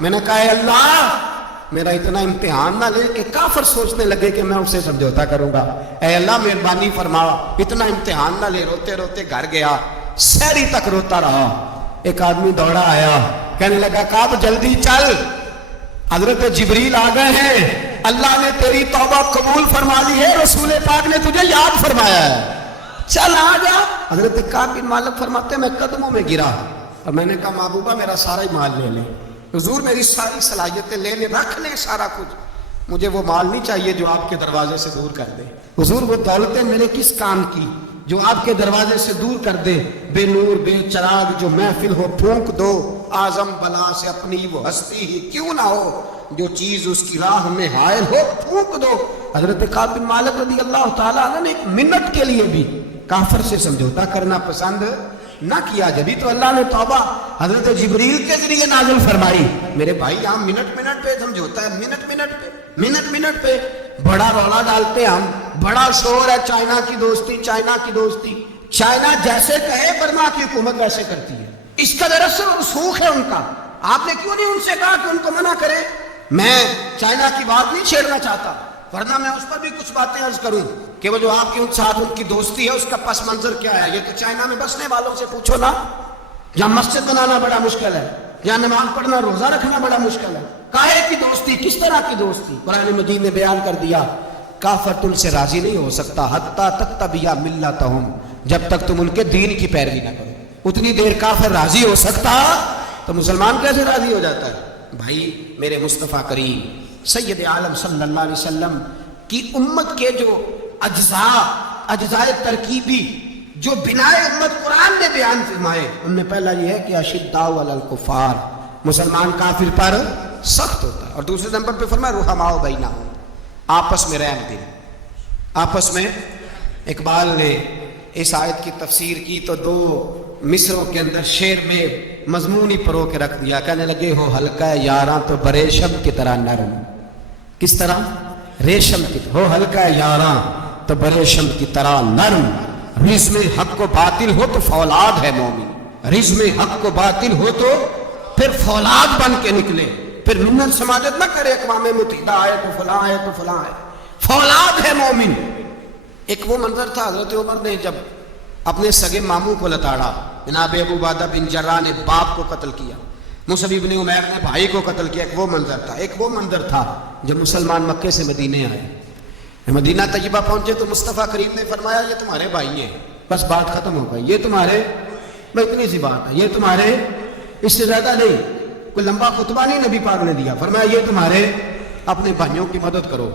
میں نے کہا اے اللہ میرا اتنا امتحان نہ لے کہ کافر سوچنے لگے کہ میں اسے سمجھوتا کروں گا. اے اللہ مہربانی فرما اتنا امتحان نہ لے. روتے روتے گھر گیا, سحری تک روتا رہا. ایک آدمی دوڑا آیا, کہنے لگا کعب جلدی چل, حضرت جبریل آ گئے ہیں, اللہ نے تیری توبہ قبول فرما لی ہے, رسول پاک نے تجھے یاد فرمایا ہے, چل آ جا. حضرت کعب بن مالک فرماتے ہیں میں قدموں میں گرا اور میں نے کہا محبوبہ میرا سارا ہی مال لے لیں, حضور میری ساری صلاحیتیں لے لیں, رکھ لیں سارا کچھ, مجھے وہ مال نہیں چاہیے جو آپ کے دروازے سے دور کر دے. حضور وہ دولتیں میرے کس کام کی جو آپ کے دروازے سے دور کر دے. بے نور بے چراغ جو محفل ہو پھونک دو, اعظم بلا سے اپنی وہ ہستی ہی کیوں نہ ہو, جو چیز اس کی راہ میں حائل ہو پھونک دو. حضرت کعب بن مالک رضی اللہ تعالیٰ عنہ نے ایک منٹ کے لیے بھی کافر سے سمجھوتا کرنا پسند نہ کیا. جبھی تو اللہ نے توبہ حضرت جبریل کے ذریعے نازل فرمائی. میرے بھائی ہم منٹ پہ سمجھوتا ہے, منٹ پہ بڑا رولا ڈالتے ہیں ہم, بڑا شور ہے چائنا کی دوستی. چائنا جیسے کہے برما کی حکومت ویسے کرتی ہے, اس کا رسم رسوخ ہے ان کا. آپ نے کیوں نہیں ان سے کہا کہ ان کو منع کرے؟ میں چائنا کی بات نہیں چھیڑنا چاہتا، ورنہ میں اس پر بھی کچھ باتیں عرض کروں کہ وہ جو آپ کے ان ساتھ ان کی دوستی ہے اس کا پس منظر کیا ہے۔ یہ تو چائنا میں بسنے والوں سے پوچھو نا، جہاں مسجد بنانا بڑا مشکل ہے، جہاں نماز پڑھنا روزہ رکھنا بڑا مشکل ہے، کاہے کی دوستی، کس طرح کی دوستی؟ قرآن مجید نے بیان کر دیا کافر تم سے راضی نہیں ہو سکتا حتی تتبع ملتہم، جب تک تم ان کے دین کی پیروی نہ کرو۔ اتنی دیر کافر راضی ہو سکتا تو مسلمان کیسے راضی ہو جاتا ہے؟ بھائی میرے مصطفیٰ کریم سید عالم صلی اللہ علیہ وسلم کی امت کے جو اجزاء ترکیبی جو بنائے امت قرآن نے بیان فرمائے، ان میں پہلا یہ ہے کہ اشداء علی الکفار، مسلمان کافر پر سخت ہوتا ہے، اور دوسرے نمبر پہ فرمایا رحماء بینہم، آپس میں رحم دل، آپس میں۔ اقبال نے اس آیت کی تفسیر کی تو دو مصروں کے اندر شعر میں مضمون ہی پرو کے رکھ دیا، کہنے لگے ہو ہلکا یاراں تو بریشم کی طرح نرم، کس طرح؟ ریشم کی طرح، ہو ہلکا یاراں تو بریشم کی طرح نرم، رزم حق و باطل ہو تو فولاد ہے مومن، رزم حق و باطل ہو تو پھر فولاد بن کے نکلے، پھر منت سماجت نہ کرے اقوام متحدہ آئے تو فلاں آئے تو فلاں آئے، فولاد ہے مومن۔ ایک وہ منظر تھا حضرت عمر نے جب اپنے سگے ماموں کو لتاڑا، جناب ابو عبیدہ بن جراح نے باپ کو قتل کیا، مصعب بن عمیر نے بھائی کو قتل کیا، ایک وہ منظر تھا۔ ایک وہ منظر تھا جب مسلمان مکے سے مدینے آئے، مدینہ طیبہ پہنچے تو مصطفیٰ کریم نے فرمایا یہ تمہارے بھائی ہیں، بس بات ختم ہو گئی، یہ تمہارے، میں اتنی سی بات ہے، یہ تمہارے، اس سے زیادہ نہیں، کوئی لمبا خطبہ نہیں نبی پاک نے دیا، فرمایا یہ تمہارے اپنے بھائیوں کی مدد کرو،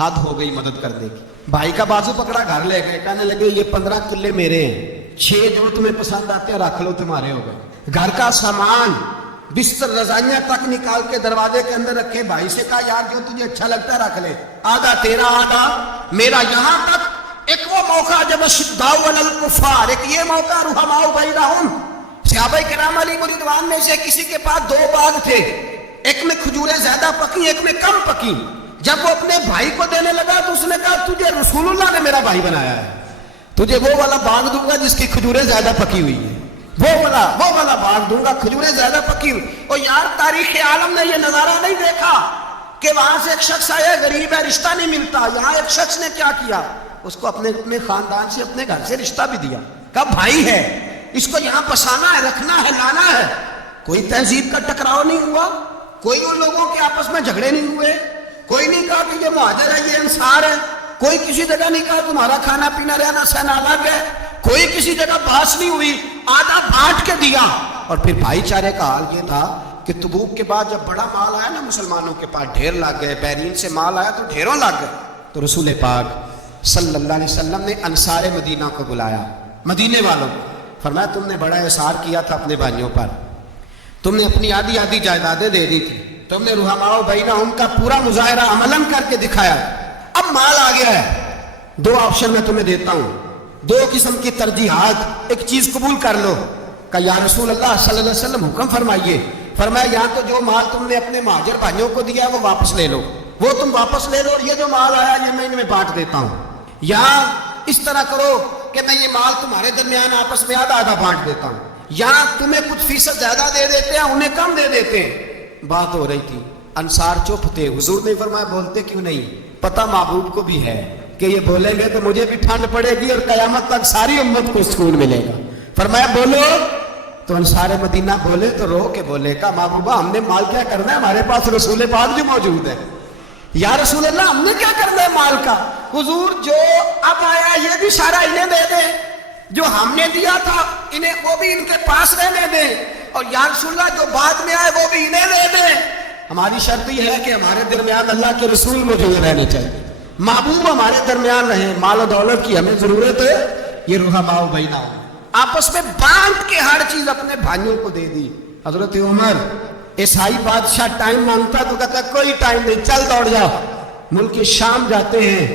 حد ہو گئی مدد کرنے کی۔ بھائی کا بازو پکڑا گھر لے گئے، کہنے لگے یہ 15 کلے میرے ہیں، 6 جو تمہیں پسند آتے ہیں رکھ لو، تمہارے ہو گئے۔ گھر کا سامان بستر رضائیاں تک نکال کے دروازے کے اندر رکھے، بھائی سے کہا یار جو تجھے اچھا لگتا ہے رکھ لے، آدھا تیرا آدھا میرا۔ یہاں تک ایک وہ موقع جب اشداء علی الکفار، ایک یہ موقع رحماء بینہم، صحابہ کرام علیہم رضوان میں سے کسی کے پاس 2 باغ تھے، ایک میں کھجوریں زیادہ پکی ایک میں کم پکی، جب وہ اپنے بھائی کو دینے لگا تو اس نے کہا تجھے رسول اللہ نے میرا بھائی بنایا ہے، تجھے وہ والا باغ دوں گا جس کی کھجوریں زیادہ پکی ہوئی ہیں، وہ والا باغ دوں گا کھجوریں زیادہ پکی ہوئی۔ اور یار تاریخ عالم نے یہ نظارہ نہیں دیکھا کہ وہاں سے ایک شخص آیا غریب ہے رشتہ نہیں ملتا، یہاں ایک شخص نے کیا کیا، اس کو اپنے خاندان سے اپنے گھر سے رشتہ بھی دیا، کہا بھائی ہے اس کو یہاں بسانا ہے، رکھنا ہے، لانا ہے۔ کوئی تہذیب کا ٹکراؤ نہیں ہوا، کوئی ان لوگوں کے آپس میں جھگڑے نہیں ہوئے، کوئی نہیں کہا کہ یہ مہاجر ہے یہ انصار ہے، کوئی کسی جگہ نہیں کہا تمہارا کھانا پینا رہنا سہنا الگ ہے، کوئی کسی جگہ بحث نہیں ہوئی، آدھا بانٹ کے دیا۔ اور پھر بھائی چارے کا حال یہ تھا کہ تبوک کے بعد جب بڑا مال آیا نا مسلمانوں کے پاس، ڈھیر لگ گئے، بحرین سے مال آیا تو ڈھیروں لگ گئے، تو رسول پاک صلی اللہ علیہ وسلم نے انصار مدینہ کو بلایا، مدینے والوں کو، فرمایا تم نے بڑا احسار کیا تھا اپنے بھائیوں پر، تم نے اپنی آدھی جائیدادیں دے دی تھی، تم نے رحماء بینہم کا پورا مظاہرہ عملاً کر کے دکھایا، اب مال آ گیا ہے، 2 آپشن میں تمہیں دیتا ہوں، 2 قسم کی ترجیحات، ایک چیز قبول کر لو۔ کہ یا رسول اللہ صلی اللہ علیہ وسلم حکم فرمائیے۔ فرمایا یا تو جو مال تم نے اپنے مہاجر بھائیوں کو دیا ہے وہ واپس لے لو، وہ تم واپس لے لو، اور یہ جو مال آیا یہ میں ان میں بانٹ دیتا ہوں، یا اس طرح کرو کہ میں یہ مال تمہارے درمیان آپس میں آدھا بانٹ دیتا ہوں، یا تمہیں کچھ فیصد زیادہ دے دیتے ہیں انہیں کم دے دیتے ہیں۔ بات ہو رہی تھی، انصار چپ تھے، حضور نے فرمایا بولتے کیوں نہیں، پتہ محبوب کو بھی ہے کہ یہ بولیں گے تو مجھے بھی ٹھنڈ پڑے گی اور قیامت تک ساری امت کو سکون ملے گا۔ فرمایا بولو، تو انصار مدینہ بولے تو رو کے بولے کہ محبوبہ ہم نے مال کیا کرنا ہے، ہمارے پاس رسول پاک جو موجود ہے، یا رسول اللہ ہم نے کیا کرنا ہے مال کا، حضور جو اب آیا یہ بھی سارا انہیں دے دیں، جو ہم نے دیا تھا انہیں وہ بھی ان کے پاس رہنے دیں، اور یا رسول اللہ جو بعد میں آئے وہ بھی انہیں دے دیں۔ ہماری شرط یہ ہے کہ ہمارے درمیان اللہ کے رسول موجود رہنے چاہیے، محبوب ہمارے درمیان رہیں، مال و دولت کی ہمیں ضرورت ہے، یہ رحماء بینہم آپس میں بانٹ کے ہر چیز اپنے بھائیوں کو دے دی۔ حضرت عمر عیسائی بادشاہ ٹائم مانگتا تو کہتا کوئی ٹائم نہیں، چل دوڑ جاؤ، ملک شام جاتے ہیں،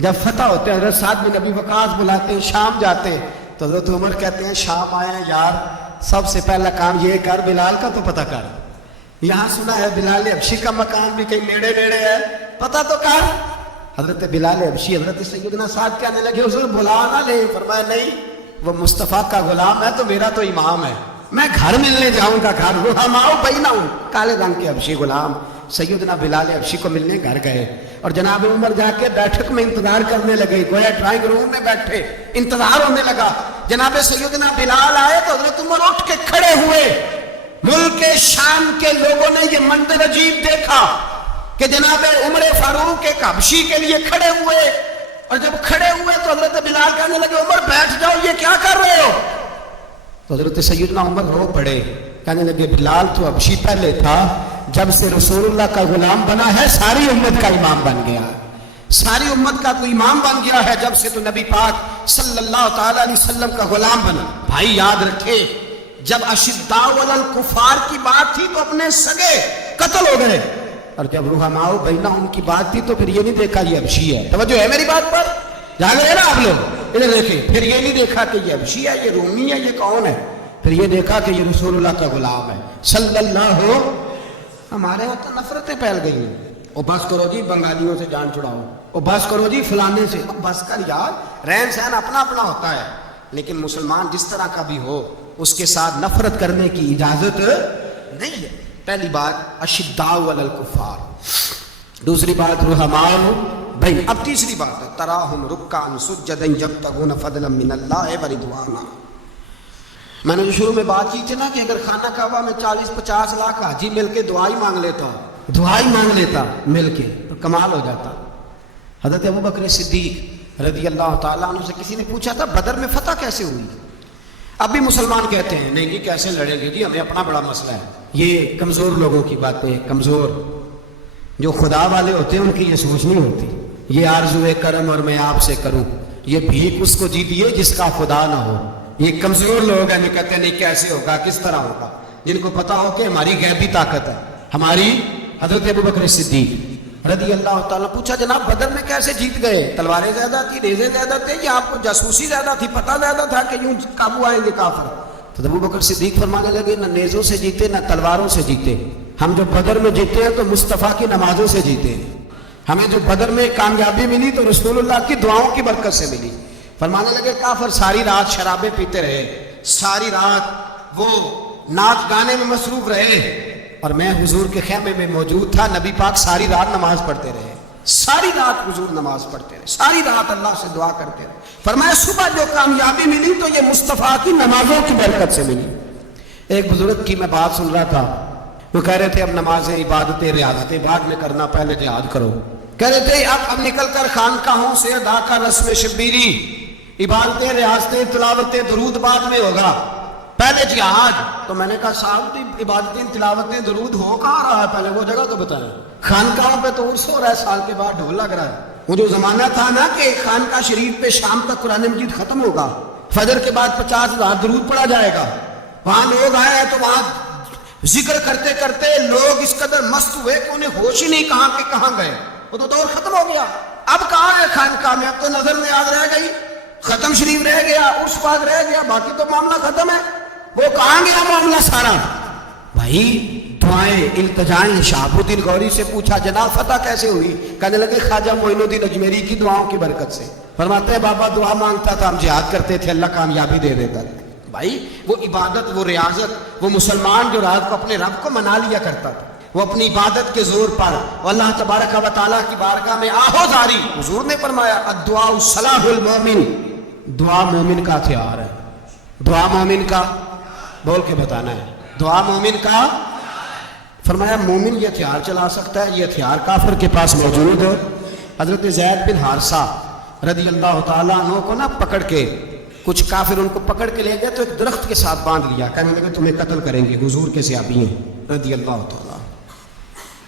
جب فتح ہوتے ہیں حضرت سعد بن ابی وقاص بلاتے ہیں، شام جاتے ہیں، تو حضرت عمر کہتے ہیں شام آئے ہیں یار، سب سے پہلا کام یہ کر بلال کا تو پتہ کر، یہاں سنا ہے بلال حبشی کا مکان بھی کہیں نیڑے نیڑے ہے، پتہ تو کر۔ حضرت بلال حبشی حضرت سیدنا سعد کہنے لگے حضور بلا نہ لے، فرمایا نہیں وہ مصطفیٰ کا غلام ہے تو میرا تو امام ہے، میں گھر ملنے جاؤں گا، گھر رحماؤ بینہم، کالے رنگ کے حبشی غلام سیدنا بلال حبشی کو ملنے گھر گئے اور جناب عمر جا کے بیٹھک میں انتظار کرنے لگے، گویا ڈرائنگ روم میں بیٹھے انتظار ہونے لگا۔ جناب سیدنا بلال آئے تو حضرت عمر اٹھ کے کھڑے ہوئے۔ ملک شام کے لوگوں نے یہ منظر عجیب دیکھا کہ جناب عمر فاروق ایک حبشی کے لیے کھڑے ہوئے، اور جب کھڑے ہوئے تو حضرت بلال کہنے لگے عمر بیٹھ جاؤ، یہ کیا کر رہے ہو؟ تو حضرت سیدنا عمر رو پڑے، کہنے لگے بلال تو حبشی پہلے تھا، جب سے رسول اللہ کا غلام بنا ہے ساری امت کا امام بن گیا، ساری امت کا تو امام بن گیا ہے جب سے تو نبی پاک صلی اللہ تعالی علیہ وسلم کا غلام بنا۔ بھائی یاد رکھے، جب اشداء علی الکفار کی بات تھی تو اپنے سگے قتل ہو گئے، اور جب رحماء بینہم کی بات تھی تو پھر یہ نہیں دیکھا یہ حبشی ہے۔ توجہ ہے میری بات پر؟ جاگ رہے نا آپ لوگ؟ ادھر دیکھیں، پھر یہ نہیں دیکھا کہ یہ حبشی ہے، یہ رومی ہے، یہ کون ہے، پھر یہ دیکھا کہ یہ رسول اللہ کا غلام ہے صلی اللہ ہو۔ ہمارے یہاں تو نفرتیں پھیل گئی ہیں، او بس کرو جی بنگالیوں سے جان چھڑاؤ، او بس کرو جی فلانے سے، بس کر یار، رہن سہن اپنا اپنا ہوتا ہے، لیکن مسلمان جس طرح کا بھی ہو اس کے ساتھ نفرت کرنے کی اجازت نہیں ہے۔ پہلی بات اشداء علی الکفار، دوسری بات رحماء بین، اب تیسری بات ہے تراہم رکعا سجدا یبتغون فضلا من اللہ ورضوانا۔ میں نے جو شروع میں بات کی تھی نا کہ اگر خانہ کعبہ میں 40-50 لاکھ حاجی مل کے دعائی مانگ لیتا مل کے تو کمال ہو جاتا۔ حضرت ابوبکر صدیق رضی اللہ تعالیٰ عنہ سے کسی نے پوچھا تھا بدر میں فتح کیسے ہوئی؟ اب بھی مسلمان کہتے ہیں نہیں جی کیسے لڑیں گے جی، ہمیں اپنا بڑا مسئلہ ہے۔ یہ کمزور لوگوں کی باتیں، کمزور جو خدا والے ہوتے ہیں ان کی یہ سوچ نہیں ہوتی، یہ آرزو کرم اور میں آپ سے کروں، یہ بھیک اس کو جی دیے جس کا خدا نہ ہو۔ یہ کمزور لوگ ہیں، نہیں کہتے نہیں کیسے ہوگا، کس طرح ہوگا، جن کو پتا ہو کہ ہماری غیبی طاقت ہے ہماری۔ حضرت ابوبکر صدیق رضی اللہ تعالیٰ پوچھا جناب بدر میں کیسے جیت گئے؟ تلواریں زیادہ تھی، نیزیں زیادہ تھے، یا آپ کو جاسوسی زیادہ تھی، پتہ زیادہ تھا کہ یوں قابو آئیں گے کافر؟ تو ابوبکر صدیق فرمانے لگے نہ نیزوں سے جیتے نہ تلواروں سے جیتے، ہم جو بدر میں جیتے ہیں تو مصطفیٰ کی نمازوں سے جیتے ہیں، ہمیں جو بدر میں کامیابی ملی تو رسول اللہ کی دعاؤں کی برکت سے ملی۔ فرمانے لگے کافر ساری رات شرابیں پیتے رہے، ساری رات وہ ناچ گانے میں مصروف رہے، اور میں حضور کے خیمے میں موجود تھا، نبی پاک ساری رات نماز پڑھتے رہے، ساری رات حضور نماز پڑھتے رہے، ساری رات اللہ سے دعا کرتے رہے۔ فرمایا صبح جو کامیابی ملی تو یہ مصطفیٰ کی نمازوں کی برکت سے ملی۔ ایک بزرگ کی میں بات سن رہا تھا، وہ کہہ رہے تھے اب نمازیں عبادتیں ریاضتیں بعد میں کرنا، پہلے جہاد کرو۔ کہہ رہے تھے اب نکل کر خانقاہوں سے ادا کا رسم شبیری، عبادتیں ریاضتیں تلاوتیں درود بعد میں ہوگا، پہلے جہاد۔ تو میں نے کہا صاحب عبادتیں تلاوتیں درود ہو کہاں رہا ہے، پہلے وہ جگہ تو بتائیں۔ خانقاہوں پہ تو عرس ہو رہا ہے، سال کے بعد ڈھول لگ رہا ہے۔ وہ جو زمانہ تھا نا کہ خانقاہ شریف پہ شام تک قرآن مجید ختم ہوگا، فجر کے بعد 50,000 درود پڑھا جائے گا، وہاں لوگ آئے ہیں تو وہاں ذکر کرتے کرتے لوگ اس قدر مست ہوئے کہ انہیں ہوش ہی نہیں کہاں کے کہاں گئے، وہ تو دور ختم ہو گیا۔ اب کہاں ہے خانقاہ میں؟ اب تو نظر میں یاد رہ گئی، ختم شریف رہ گیا، عرس پاک رہ گیا، باقی تو معاملہ ختم ہے۔ وہ کہاں گیا معاملہ سارا؟ بھائی دعائیں التجائیں۔ شہاب الدین غوری سے پوچھا جناب فتح کیسے ہوئی؟ کہنے لگے خواجہ معین الدین اجمیری کی دعاؤں کی برکت سے۔ فرماتے ہیں بابا دعا مانگتا تھا، ہم جہاد کرتے تھے، اللہ کامیابی دے دیتا۔ بھائی وہ عبادت، وہ ریاضت، وہ مسلمان جو رات کو اپنے رب کو منا لیا کرتا تھا، وہ اپنی عبادت کے زور پر اللہ تبارک و تعالیٰ کی بارگاہ میں آہوزاری۔ حضور نے فرمایا الدعاء سلاح المومن، دعا مومن کا ہتھیار ہے۔ دعا مومن کا، بول کے بتانا ہے، دعا مومن کا۔ فرمایا مومن یہ ہتھیار چلا سکتا ہے، یہ ہتھیار کافر کے پاس موجود ہے۔ حضرت زید بن حارثہ رضی اللہ تعالیٰ عنہ کو نہ پکڑ کے کچھ کافر ان کو پکڑ کے لے گئے تو ایک درخت کے ساتھ باندھ لیا، کہنے لگے تمہیں قتل کریں گے، حضور کے صحابی ہیں رضی اللہ تعالیٰ۔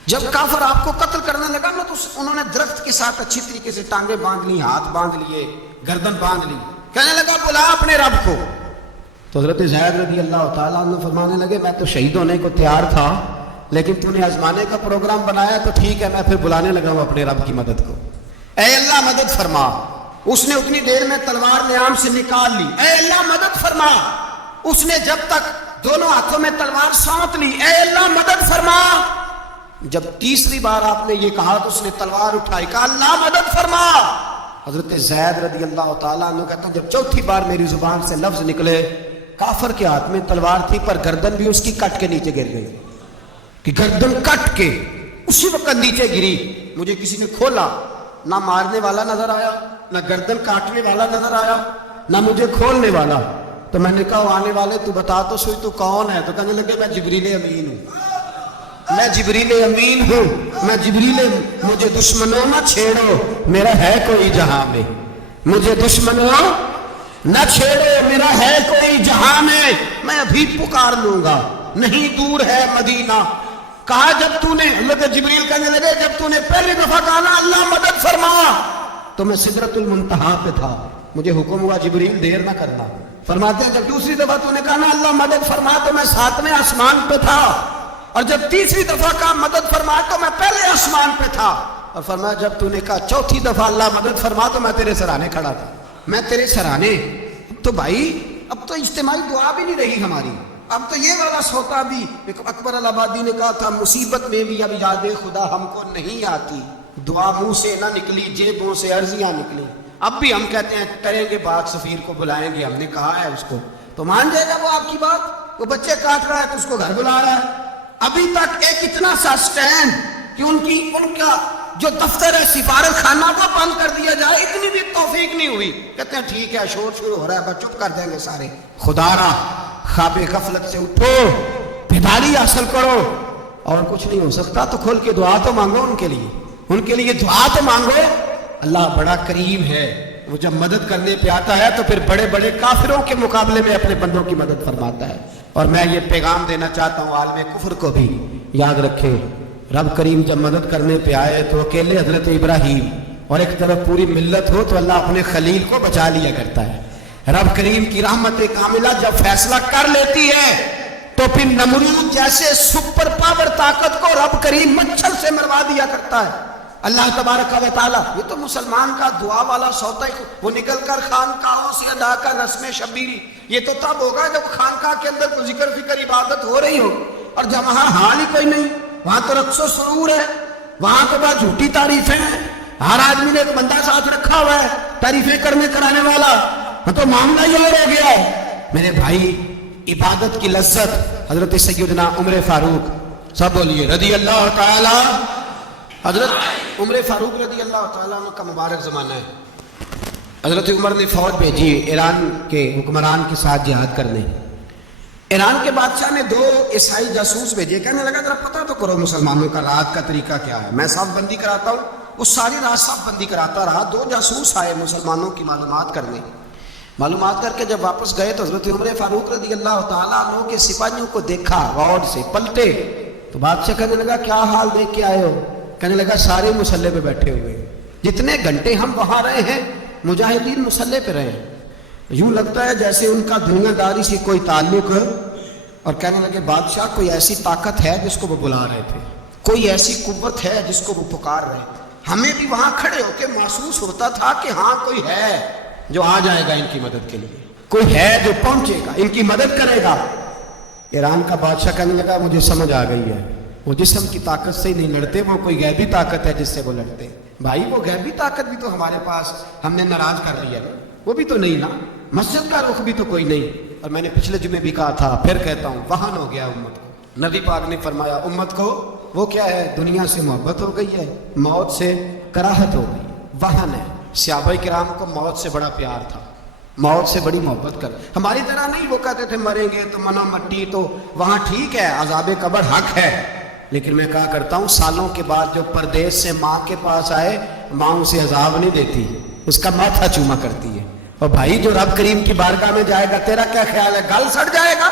جب کافر آپ کو قتل کرنے لگا نا تو انہوں نے درخت کے ساتھ اچھی طریقے سے ٹانگیں باندھ لی، ہاتھ باندھ لیے، گردن باندھ لی، کہنے لگا بلا اپنے رب کو۔ تو حضرت زید رضی اللہ تعالیٰ عنہ فرمانے لگے میں تو شہید ہونے کو تیار تھا، لیکن تو نے آزمانے کا پروگرام بنایا تو ٹھیک ہے، میں پھر بلانے لگا ہوں اپنے رب کی مدد کو۔ اے اللہ مدد فرما۔ اس نے اتنی دیر میں تلوار نیام سے نکال لی، اے اللہ مدد فرما۔ اس نے جب تک دونوں ہاتھوں میں تلوار سانت لی، اے اللہ مدد فرما۔ جب تیسری بار آپ نے یہ کہا تو اس نے تلوار اٹھائی، کہا اللہ مدد فرما۔ حضرت زید رضی اللہ تعالیٰ عنہ کہتا جب چوتھی بار میری زبان سے لفظ نکلے کافر کے ہاتھ میں تلوار تھی پر گردن بھی اس کی کٹ کے نیچے گر گئی کہ گردن کٹ کے اسی وقت نیچے گری. مجھے کسی نے کھولا, نہ مارنے والا نظر آیا, نہ گردن کاٹنے والا نظر آیا, نہ مجھے کھولنے والا. تو میں نے کہا آنے والے تو بتا تو سوئی تو کون ہے؟ تو کہنے لگے میں جبریل امین ہوں, میں جبریل امین ہوں, میں جبریل. مجھے دشمنوں نہ چھیڑو, میرا ہے کوئی جہاں میں. مجھے دشمنوں نہ چھیڑو, میرا ہے کوئی جہاں میں ابھی پکار لوں گا, نہیں دور ہے مدینہ. کہا جب تو نے, اللہ جبریل کہنے لگے جب تو نے پہلی دفعہ کہا نا اللہ مدد فرما, تو میں سدرۃ المنتہا پہ تھا, مجھے حکم ہوا جبریل دیر نہ کرنا. فرماتے ہیں جب دوسری دفعہ تو نے کہا نا اللہ مدد فرما تو میں 7ویں آسمان پہ تھا, اور جب تیسری دفعہ کہا مدد فرما تو میں پہلے آسمان پہ تھا. اور فرمایا جب تو نے کہا چوتھی دفعہ اللہ مدد فرما تو میں تیرے سرانے کھڑا تھا, میں تیرے سرانے. تو بھائی اب تو اجتماعی دعا بھی نہیں رہی ہماری, اب تو یہ والا سوتا بھی. اکبر الآبادی نے کہا تھا مصیبت میں بھی اب یاد خدا ہم کو نہیں آتی, دعا منہ سے نہ نکلی جیبوں سے عرضیاں نکلی. اب بھی ہم کہتے ہیں کریں گے بات, سفیر کو بلائیں گے, ہم نے کہا ہے اس کو, تو مان جائے گا وہ آپ کی بات. وہ بچے کاٹ رہا ہے تو اس کو گھر بلا رہا ہے. ابھی تک ایک اتنا سا سٹینڈ کہ ان کا جو دفتر ہے سفارت خانہ کو بند کر دیا جائے, اتنی بھی توفیق نہیں ہوئی. کہتے ہیں ٹھیک ہے شور شروع ہو رہا ہے بس چپ کر دیں گے سارے. خدا را خواب غفلت سے اٹھو, بیداری حاصل کرو, اور کچھ نہیں ہو سکتا تو کھول کے دعا تو مانگو ان کے لیے دعا تو مانگو. اللہ بڑا کریم ہے, وہ جب مدد کرنے پہ آتا ہے تو پھر بڑے بڑے کافروں کے مقابلے میں اپنے بندوں کی مدد فرماتا ہے. اور میں یہ پیغام دینا چاہتا ہوں عالم کفر کو بھی, یاد رکھے رب کریم جب مدد کرنے پہ آئے تو اکیلے حضرت ابراہیم اور ایک طرف پوری ملت ہو تو اللہ اپنے خلیل کو بچا لیا کرتا ہے. رب کریم کی رحمت کاملہ جب فیصلہ کر لیتی ہے تو پھر نمرود جیسے سپر پاور طاقت کو رب کریم مچھر سے مروا دیا کرتا ہے. اللہ تبارک و تعالیٰ, یہ تو مسلمان کا دعا والا سوتا ہے, وہ نکل کر خانقاہوں سے ادا کر رسم شبیری. یہ تو تب ہوگا جب خانقاہ کے اندر کوئی ذکر فکر عبادت ہو رہی ہو, اور جب وہاں حال ہی کوئی نہیں, وہاں تو رقص و سرور ہے, وہاں تو بس جھوٹی تعریفیں ہیں, ہر آدمی نے ایک بندہ ساتھ رکھا ہوا ہے تعریفیں کرنے کرانے والا, تو معاملہ یہ اور ہو گیا ہے. میرے بھائی عبادت کی لذت حضرت سیدنا عمر فاروق, سب بولیے رضی اللہ تعالی. حضرت عمر فاروق رضی اللہ تعالیٰ عنہ کا مبارک زمانہ ہے. حضرت عمر نے فوج بھیجی ایران کے حکمران کے ساتھ جہاد کرنے. ایران کے بادشاہ نے 2 عیسائی جاسوس بھیجے, کہنے لگا ذرا پتہ تو کرو مسلمانوں کا رات کا طریقہ کیا ہے, میں صاف بندی کراتا ہوں. وہ ساری رات صاف بندی کراتا رہا. 2 جاسوس آئے مسلمانوں کی معلومات کرنے. معلومات کر کے جب واپس گئے تو حضرت عمر فاروق رضی اللہ تعالیٰ عنہ کے سپاہیوں کو دیکھا, غور سے پلٹے تو بادشاہ کہنے لگا کیا حال دیکھ کے آئے ہو؟ کہنے لگا سارے مسلح پہ بیٹھے ہوئے, جتنے گھنٹے ہم وہاں رہے ہیں مجاہدین مسلح پہ رہے ہیں, یوں لگتا ہے جیسے ان کا دنیا داری سے کوئی تعلق ہے. اور کہنے لگے بادشاہ کوئی ایسی طاقت ہے جس کو وہ بلا رہے تھے, کوئی ایسی قوت ہے جس کو وہ پکار رہے تھے. ہمیں بھی وہاں کھڑے ہو کے محسوس ہوتا تھا کہ ہاں کوئی ہے جو آ جائے گا ان کی مدد کے لیے, کوئی ہے جو پہنچے گا ان کی مدد کرے گا. ایران کا بادشاہ کہنے لگا مجھے سمجھ آ گئی ہے, وہ جسم کی طاقت سے ہی نہیں لڑتے, وہ کوئی غیبی طاقت ہے جس سے وہ لڑتے. بھائی وہ غیبی طاقت بھی تو ہمارے پاس ہم نے ناراض کر لیا ہے, وہ بھی تو نہیں نا, مسجد کا رخ بھی تو کوئی نہیں. اور میں نے پچھلے جمعے بھی کہا تھا, پھر کہتا ہوں, وہن ہو گیا امت کو. نبی پاک نے فرمایا امت کو وہ کیا ہے, دنیا سے محبت ہو گئی ہے, موت سے کراہت ہو گئی, وہن ہے. صحابہ کرام کو موت سے بڑا پیار تھا, موت سے بڑی محبت کر. ہماری طرح نہیں, وہ کہتے تھے مریں گے تو منا مٹی, تو وہاں ٹھیک ہے عذاب قبر حق ہے, لیکن میں کہا کرتا ہوں سالوں کے بعد جو پردیس سے ماں کے پاس آئے, ماں اسے عذاب نہیں دیتی, اس کا ماتھا چوما کرتی ہے. اور بھائی جو رب کریم کی بارگاہ میں جائے گا, تیرا کیا خیال ہے گل سڑ جائے گا؟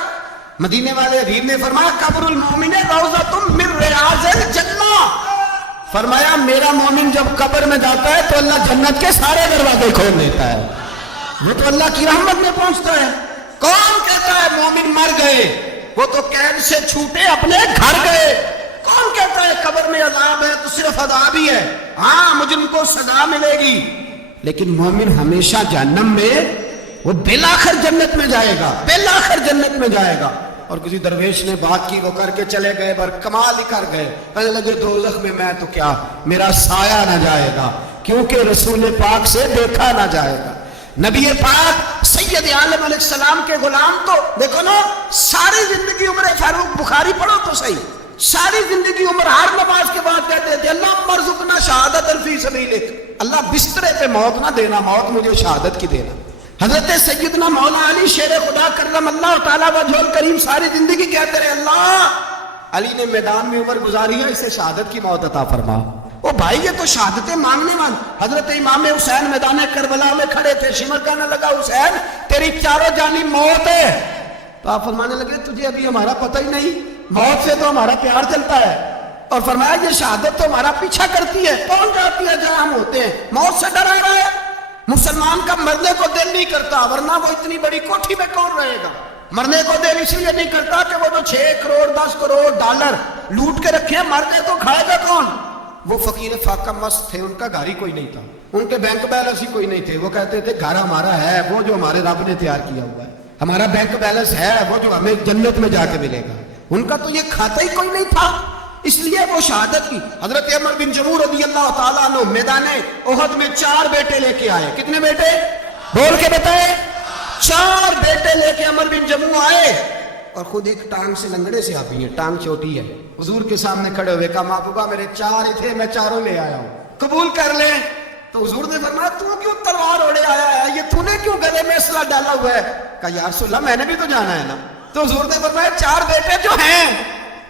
مدینے والے حبیب نے فرمایا قبر المومن روضۃ من ریاض الجنہ, فرمایا میرا مومن جب قبر میں جاتا ہے تو اللہ جنت کے سارے دروازے کھول دیتا ہے, وہ تو اللہ کی رحمت میں پہنچتا ہے. کون کہتا ہے مومن مر گئے, وہ تو قید سے چھوٹے اپنے گھر گئے. کون کہتا ہے قبر میں عذاب ہے تو صرف عذاب ہی ہے, ہاں مجرم کو سزا ملے گی, لیکن مومن ہمیشہ جہنم میں, وہ بالآخر جنت میں جائے گا, بالآخر جنت میں جائے گا. اور کسی درویش نے بات کی, وہ کر کے چلے گئے, پر کمال ہی کر گئے, کہنے لگے دوزخ میں میں تو کیا, میرا سایہ نہ جائے گا, کیونکہ رسول پاک سے دیکھا نہ جائے گا. نبی پاک سید عالم علیہ السلام کے غلام تو دیکھو نا، ساری زندگی عمر فاروق بخاری پڑھو تو صحیح، ساری زندگی عمر ہر نماز کے بعد کہتے تھے اللہ ارزقنا شہادت فی سبیلک، اللہ بسترے پہ موت نہ دینا، موت مجھے شہادت کی دینا۔ حضرت سیدنا مولا علی شیر خدا کرم اللہ تعالیٰ وجہ الکریم ساری زندگی کہتے رہے اللہ علی نے میدان میں عمر گزاری ہے، اسے شہادت کی موت عطا فرما۔ او بھائی یہ تو شہادتیں مانگنے والے۔ حضرت امام حسین میدان کربلا میں کھڑے تھے، شمر کہنے لگا حسین تیری چاروں جانب موت ہے، تو آپ فرمانے لگے تجھے ابھی ہمارا پتہ ہی نہیں، موت سے تو ہمارا پیار چلتا ہے، اور فرمایا یہ شہادت تو ہمارا پیچھا کرتی ہے، پہنچ جاتی ہے جہاں ہم ہوتے ہیں، موت سے ڈر رہا ہے۔ مسلمان کا مرنے کو دل نہیں کرتا، ورنہ وہ اتنی بڑی کوٹھی میں کون رہے گا؟ مرنے کو دل اس لیے نہیں کرتا کہ وہ تو 6 کروڑ 10 کروڑ ڈالر لوٹ کے رکھے ہیں، مر گئے تو کھائے گا کون؟ وہ فقیر فاقہ مست تھے، ان کا گھر ہی کوئی نہیں تھا، ان کے بینک بیلنس ہی کوئی نہیں تھے، وہ کہتے تھے گھر ہمارا ہے وہ جو ہمارے رب نے تیار کیا ہوا ہے، ہمارا بینک بیلنس ہے وہ جو ہمیں جنت میں جا کے ملے گا، ان کا تو یہ کھاتا ہی کوئی نہیں تھا، اس لیے وہ شہادت کی۔ حضرت عمر بن جموح رضی اللہ تعالیٰ عنہ میدان احد میں 4 بیٹے لے کے آئے، کتنے بیٹے؟ بول کے بتائے۔ 4 بیٹے لے کے عمر بن جموح آئے، اور خود ایک ٹانگ سے لنگڑے سے آتی ہے، ٹانگ چھوٹی ہے، حضور کے سامنے کھڑے ہوئے کہا محبوبہ میرے 4 ہی تھے، میں 4 لے آیا ہوں، قبول کر لیں۔ تو حضور نے فرمایا تو کیوں تلوار اوڑے آیا ہے، یہ تو نے کیوں گلے میں اسلحہ ڈالا ہوا ہے؟ کہا یا رسول اللہ میں نے بھی تو جانا ہے نا۔ تو حضور نے فرمایا 4 بیٹے جو ہیں۔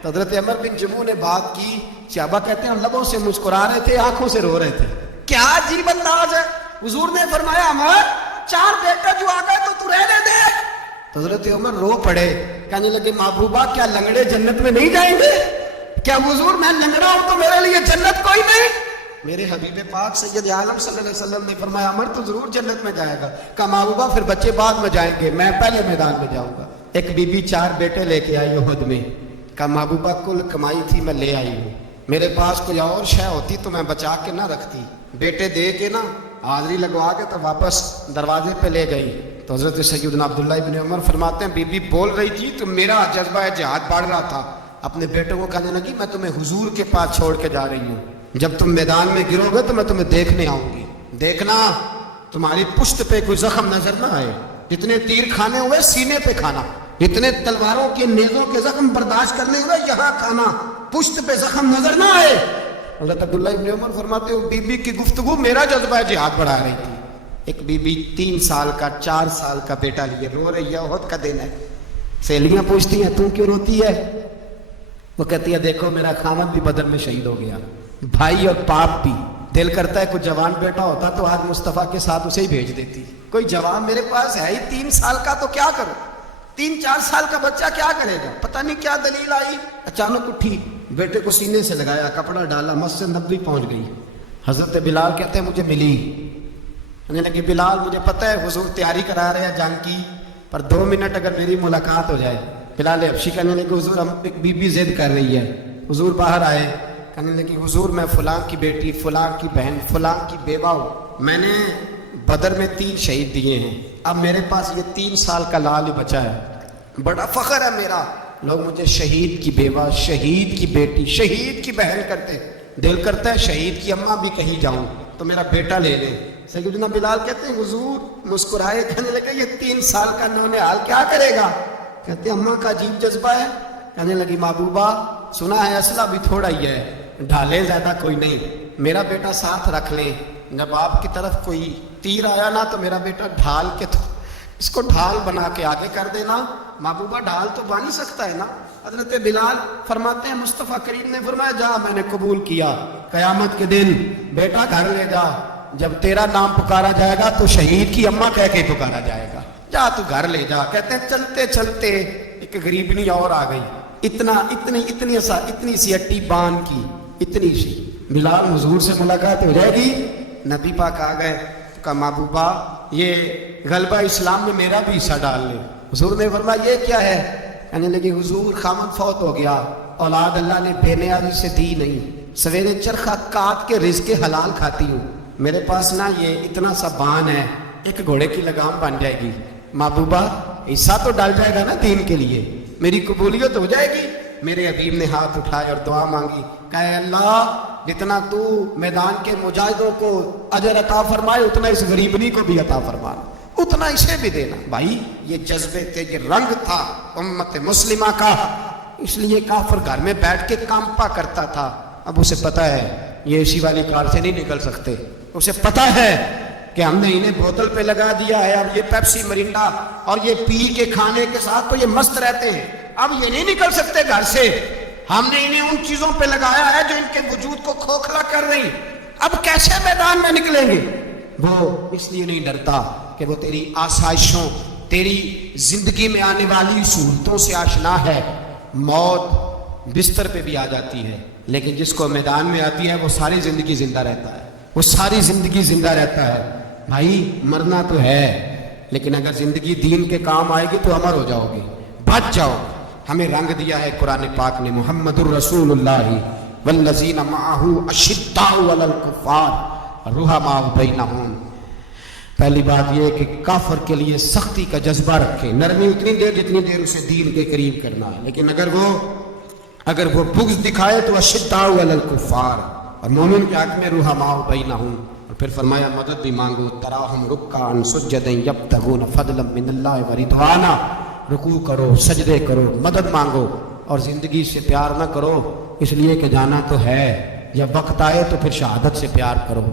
تو حضرت عمر بن جموح نے بات کی، صحابہ کہتے ہیں لبوں سے مسکرا رہے تھے، آنکھوں سے رو رہے تھے، کیا عجیب انداز ہے۔ حضور نے فرمایا عمر 4 بیٹے جو آ گئے تو تو رہنے دے۔ تو حضرت عمر رو پڑے، کہنے لگے محبوبہ کیا لنگڑے جنت میں نہیں جائیں گے؟ کیا حضور میں لنگڑا ہوں تو میرے لیے جنت کوئی نہیں؟ میرے حبیب پاک سید عالم صلی اللہ علیہ وسلم نے فرمایا عمر تو ضرور جنت میں جائے گا۔ کہا محبوبہ پھر بچے بعد میں جائیں گے، میں پہلے میدان میں جاؤں گا۔ ایک بی بی 4 بیٹے لے کے آئی احد میں، کہا محبوبہ کل کمائی تھی میں لے آئی ہوں، میرے پاس کوئی اور شے ہوتی تو میں بچا کے نہ رکھتی، بیٹے دے کے نا حاضری لگوا کے تو واپس دروازے پہ لے گئی۔ تو حضرت سیدنا عبداللہ ابن عمر فرماتے ہیں بی بی بول رہی تھی تو میرا جذبہ جہاد بڑھ رہا تھا، اپنے بیٹوں کو کہنے لگی میں تمہیں حضور کے پاس چھوڑ کے جا رہی ہوں، جب تم میدان میں گرو گے تو میں تمہیں دیکھنے آؤں گی، دیکھنا تمہاری پشت پہ کوئی زخم نظر نہ آئے، جتنے تیر کھانے ہوئے سینے پہ کھانا، جتنے تلواروں کے نیزوں کے زخم برداشت کرنے ہوئے یہاں کھانا، پشت پہ زخم نظر نہ آئے۔ حضرت عبداللہ ابن عمر فرماتے ہو بی بی کی گفتگو میرا جذبہ جہاد بڑھا رہی تھی۔ ایک بی بی 3 سال کا 4 سال کا بیٹا لیے رو رہی ہے، احد کا دن ہے، سہیلیاں پوچھتی ہیں تو کیوں روتی ہے؟ وہ کہتی ہے دیکھو میرا خامد بھی بدر میں شہید ہو گیا، بھائی اور باپ بھی، دل کرتا ہے کوئی جوان بیٹا ہوتا تو آج مصطفیٰ کے ساتھ اسے ہی بھیج دیتی، کوئی جوان میرے پاس ہے ہی 3 سال کا تو کیا کرو، 3-4 سال کا بچہ کیا کرے گا؟ پتہ نہیں کیا دلیل آئی، اچانک اٹھی، بیٹے کو سینے سے لگایا، کپڑا ڈالا، مسجد نبوی پہنچ گئی۔ حضرت بلال کہتے ہیں مجھے ملی، کہنے لگے بلال مجھے پتہ ہے حضور تیاری کرا رہے ہیں جنگ کی، پر 2 منٹ اگر میری ملاقات ہو جائے۔ بلال حبشی کہنے لگے حضور ہم ایک بی بی ضد کر رہی ہے۔ حضور باہر آئے، کہنے لگے حضور میں فلاں کی بیٹی، فلاں کی بہن، فلاں کی بیوہ ہوں، میں نے بدر میں 3 شہید دیے ہیں، اب میرے پاس یہ 3 سال کا لال ہی بچا ہے، بڑا فخر ہے میرا، لوگ مجھے شہید کی بیوہ، شہید کی بیٹی، شہید کی بہن کرتے، دل کرتا ہے شہید کی اماں بھی کہیں جاؤں تو میرا بیٹا لے لیں۔ سیدنا بلال کہتے ہیں حضور مسکرائے، کہنے لگے یہ 3 سال کا نونہال کیا کرے گا؟ کہتے ہیں اماں کا عجیب جذبہ ہے۔ کہنے لگی محبوبہ سنا ہے اسلحہ بھی تھوڑا ہی ہے، ڈھالیں زیادہ کوئی نہیں، میرا بیٹا ساتھ رکھ لیں، جب آپ کی طرف کوئی تیر آیا نا تو میرا بیٹا ڈھال کے اس کو ڈھال بنا کے آگے کر دینا۔ محبوبہ ڈھال تو بن ہی سکتا ہے نا۔ حضرت بلال فرماتے ہیں مصطفیٰ کریم نے فرمایا جا میں نے قبول کیا، قیامت کے دن بیٹا گھر لے جا، جب تیرا نام پکارا جائے گا تو شہید کی اماں کہہ کے پکارا جائے گا، جا تو گھر لے جا۔ کہتے ہیں چلتے چلتے ایک غریبنی اور آ گئی، اتنی سی اٹی بان کی، اتنی سی، بلال حضور سے ملاقات ہو جائے گی۔ نبی پاک آ گئے، کہا محبوبہ یہ غلبہ اسلام میں میرا بھی حصہ ڈال لے۔ حضور نے فرمایا یہ کیا ہے؟ کہنے لگے حضور خامد فوت ہو گیا، اولاد اللہ نے بے نیازی سے دی نہیں، سویرے چرخہ کاٹ کے رزق حلال کھاتی ہوں، میرے پاس نا یہ اتنا سا بان ہے، ایک گھوڑے کی لگام بن جائے گی، محبوبہ حصہ تو ڈال جائے گا نا دین کے لیے، میری قبولیت ہو جائے گی۔ میرے حبیب نے ہاتھ اٹھائے اور دعا مانگی، کہے اللہ جتنا تو میدان کے مجاہدوں کو اجر عطا فرمائے اتنا اس غریبنی کو بھی عطا فرما۔ اتنا اسے بھی دینا. بھائی یہ جذبے تھے، یہ رنگ تھا امت مسلمہ کا، اس لیے کافر گھر میں بیٹھ کے کانپا کرتا تھا. اب اسے پتا ہے یہ اسی والی کار سے نہیں نکل سکتے، اسے پتا ہے کہ ہم نے انہیں بوتل پہ لگا دیا ہے، اب یہ پیپسی مرینڈا اور یہ پی کے کھانے کے ساتھ تو یہ مست رہتے ہیں، اب یہ نہیں نکل سکتے گھر سے. ہم نے انہیں ان چیزوں پہ لگایا ہے جو ان کے وجود کو کھوکھلا کر رہی، اب کیسے میدان میں نکلیں گے؟ وہ اس لیے نہیں ڈرتا کہ وہ تیری آسائشوں، تیری زندگی میں آنے والی سہولتوں سے آشنا ہے. موت بستر پہ بھی آ جاتی ہے، لیکن جس کو میدان میں آتی ہے وہ ساری زندگی زندہ رہتا ہے، وہ ساری زندگی زندہ رہتا ہے. بھائی مرنا تو ہے، لیکن اگر زندگی دین کے کام آئے گی تو امر ہو جاؤ گے، بچ جاؤ. ہمیں رنگ دیا ہے قرآن پاک نے، محمد الرسول اللہ والذین معہ اشداء علی الکفار رحماء بینہم. پہلی بات یہ کہ کافر کے لیے سختی کا جذبہ رکھے، نرمی اتنی دیر جتنی دیر اسے دین کے قریب کرنا ہے، لیکن اگر وہ بغض دکھائے تو اشداء علی الکفار. اور مومن کے حق میں رحماء بینہم. اور پھر فرمایا مدد بھی مانگو، تراہم رکعا سجدا یبتغون فضلا من اللہ ورضوانا. رکوع کرو، سجدے کرو، مدد مانگو، اور زندگی سے پیار نہ کرو اس لیے کہ جانا تو ہے. جب وقت آئے تو پھر شہادت سے پیار کرو،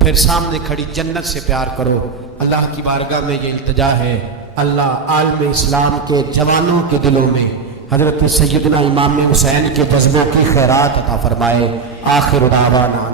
پھر سامنے کھڑی جنت سے پیار کرو. اللہ کی بارگاہ میں یہ التجا ہے، اللہ عالم اسلام کے جوانوں کے دلوں میں حضرت سیدنا امام حسین کے جذبوں کی خیرات عطا فرمائے. آخر دعوانا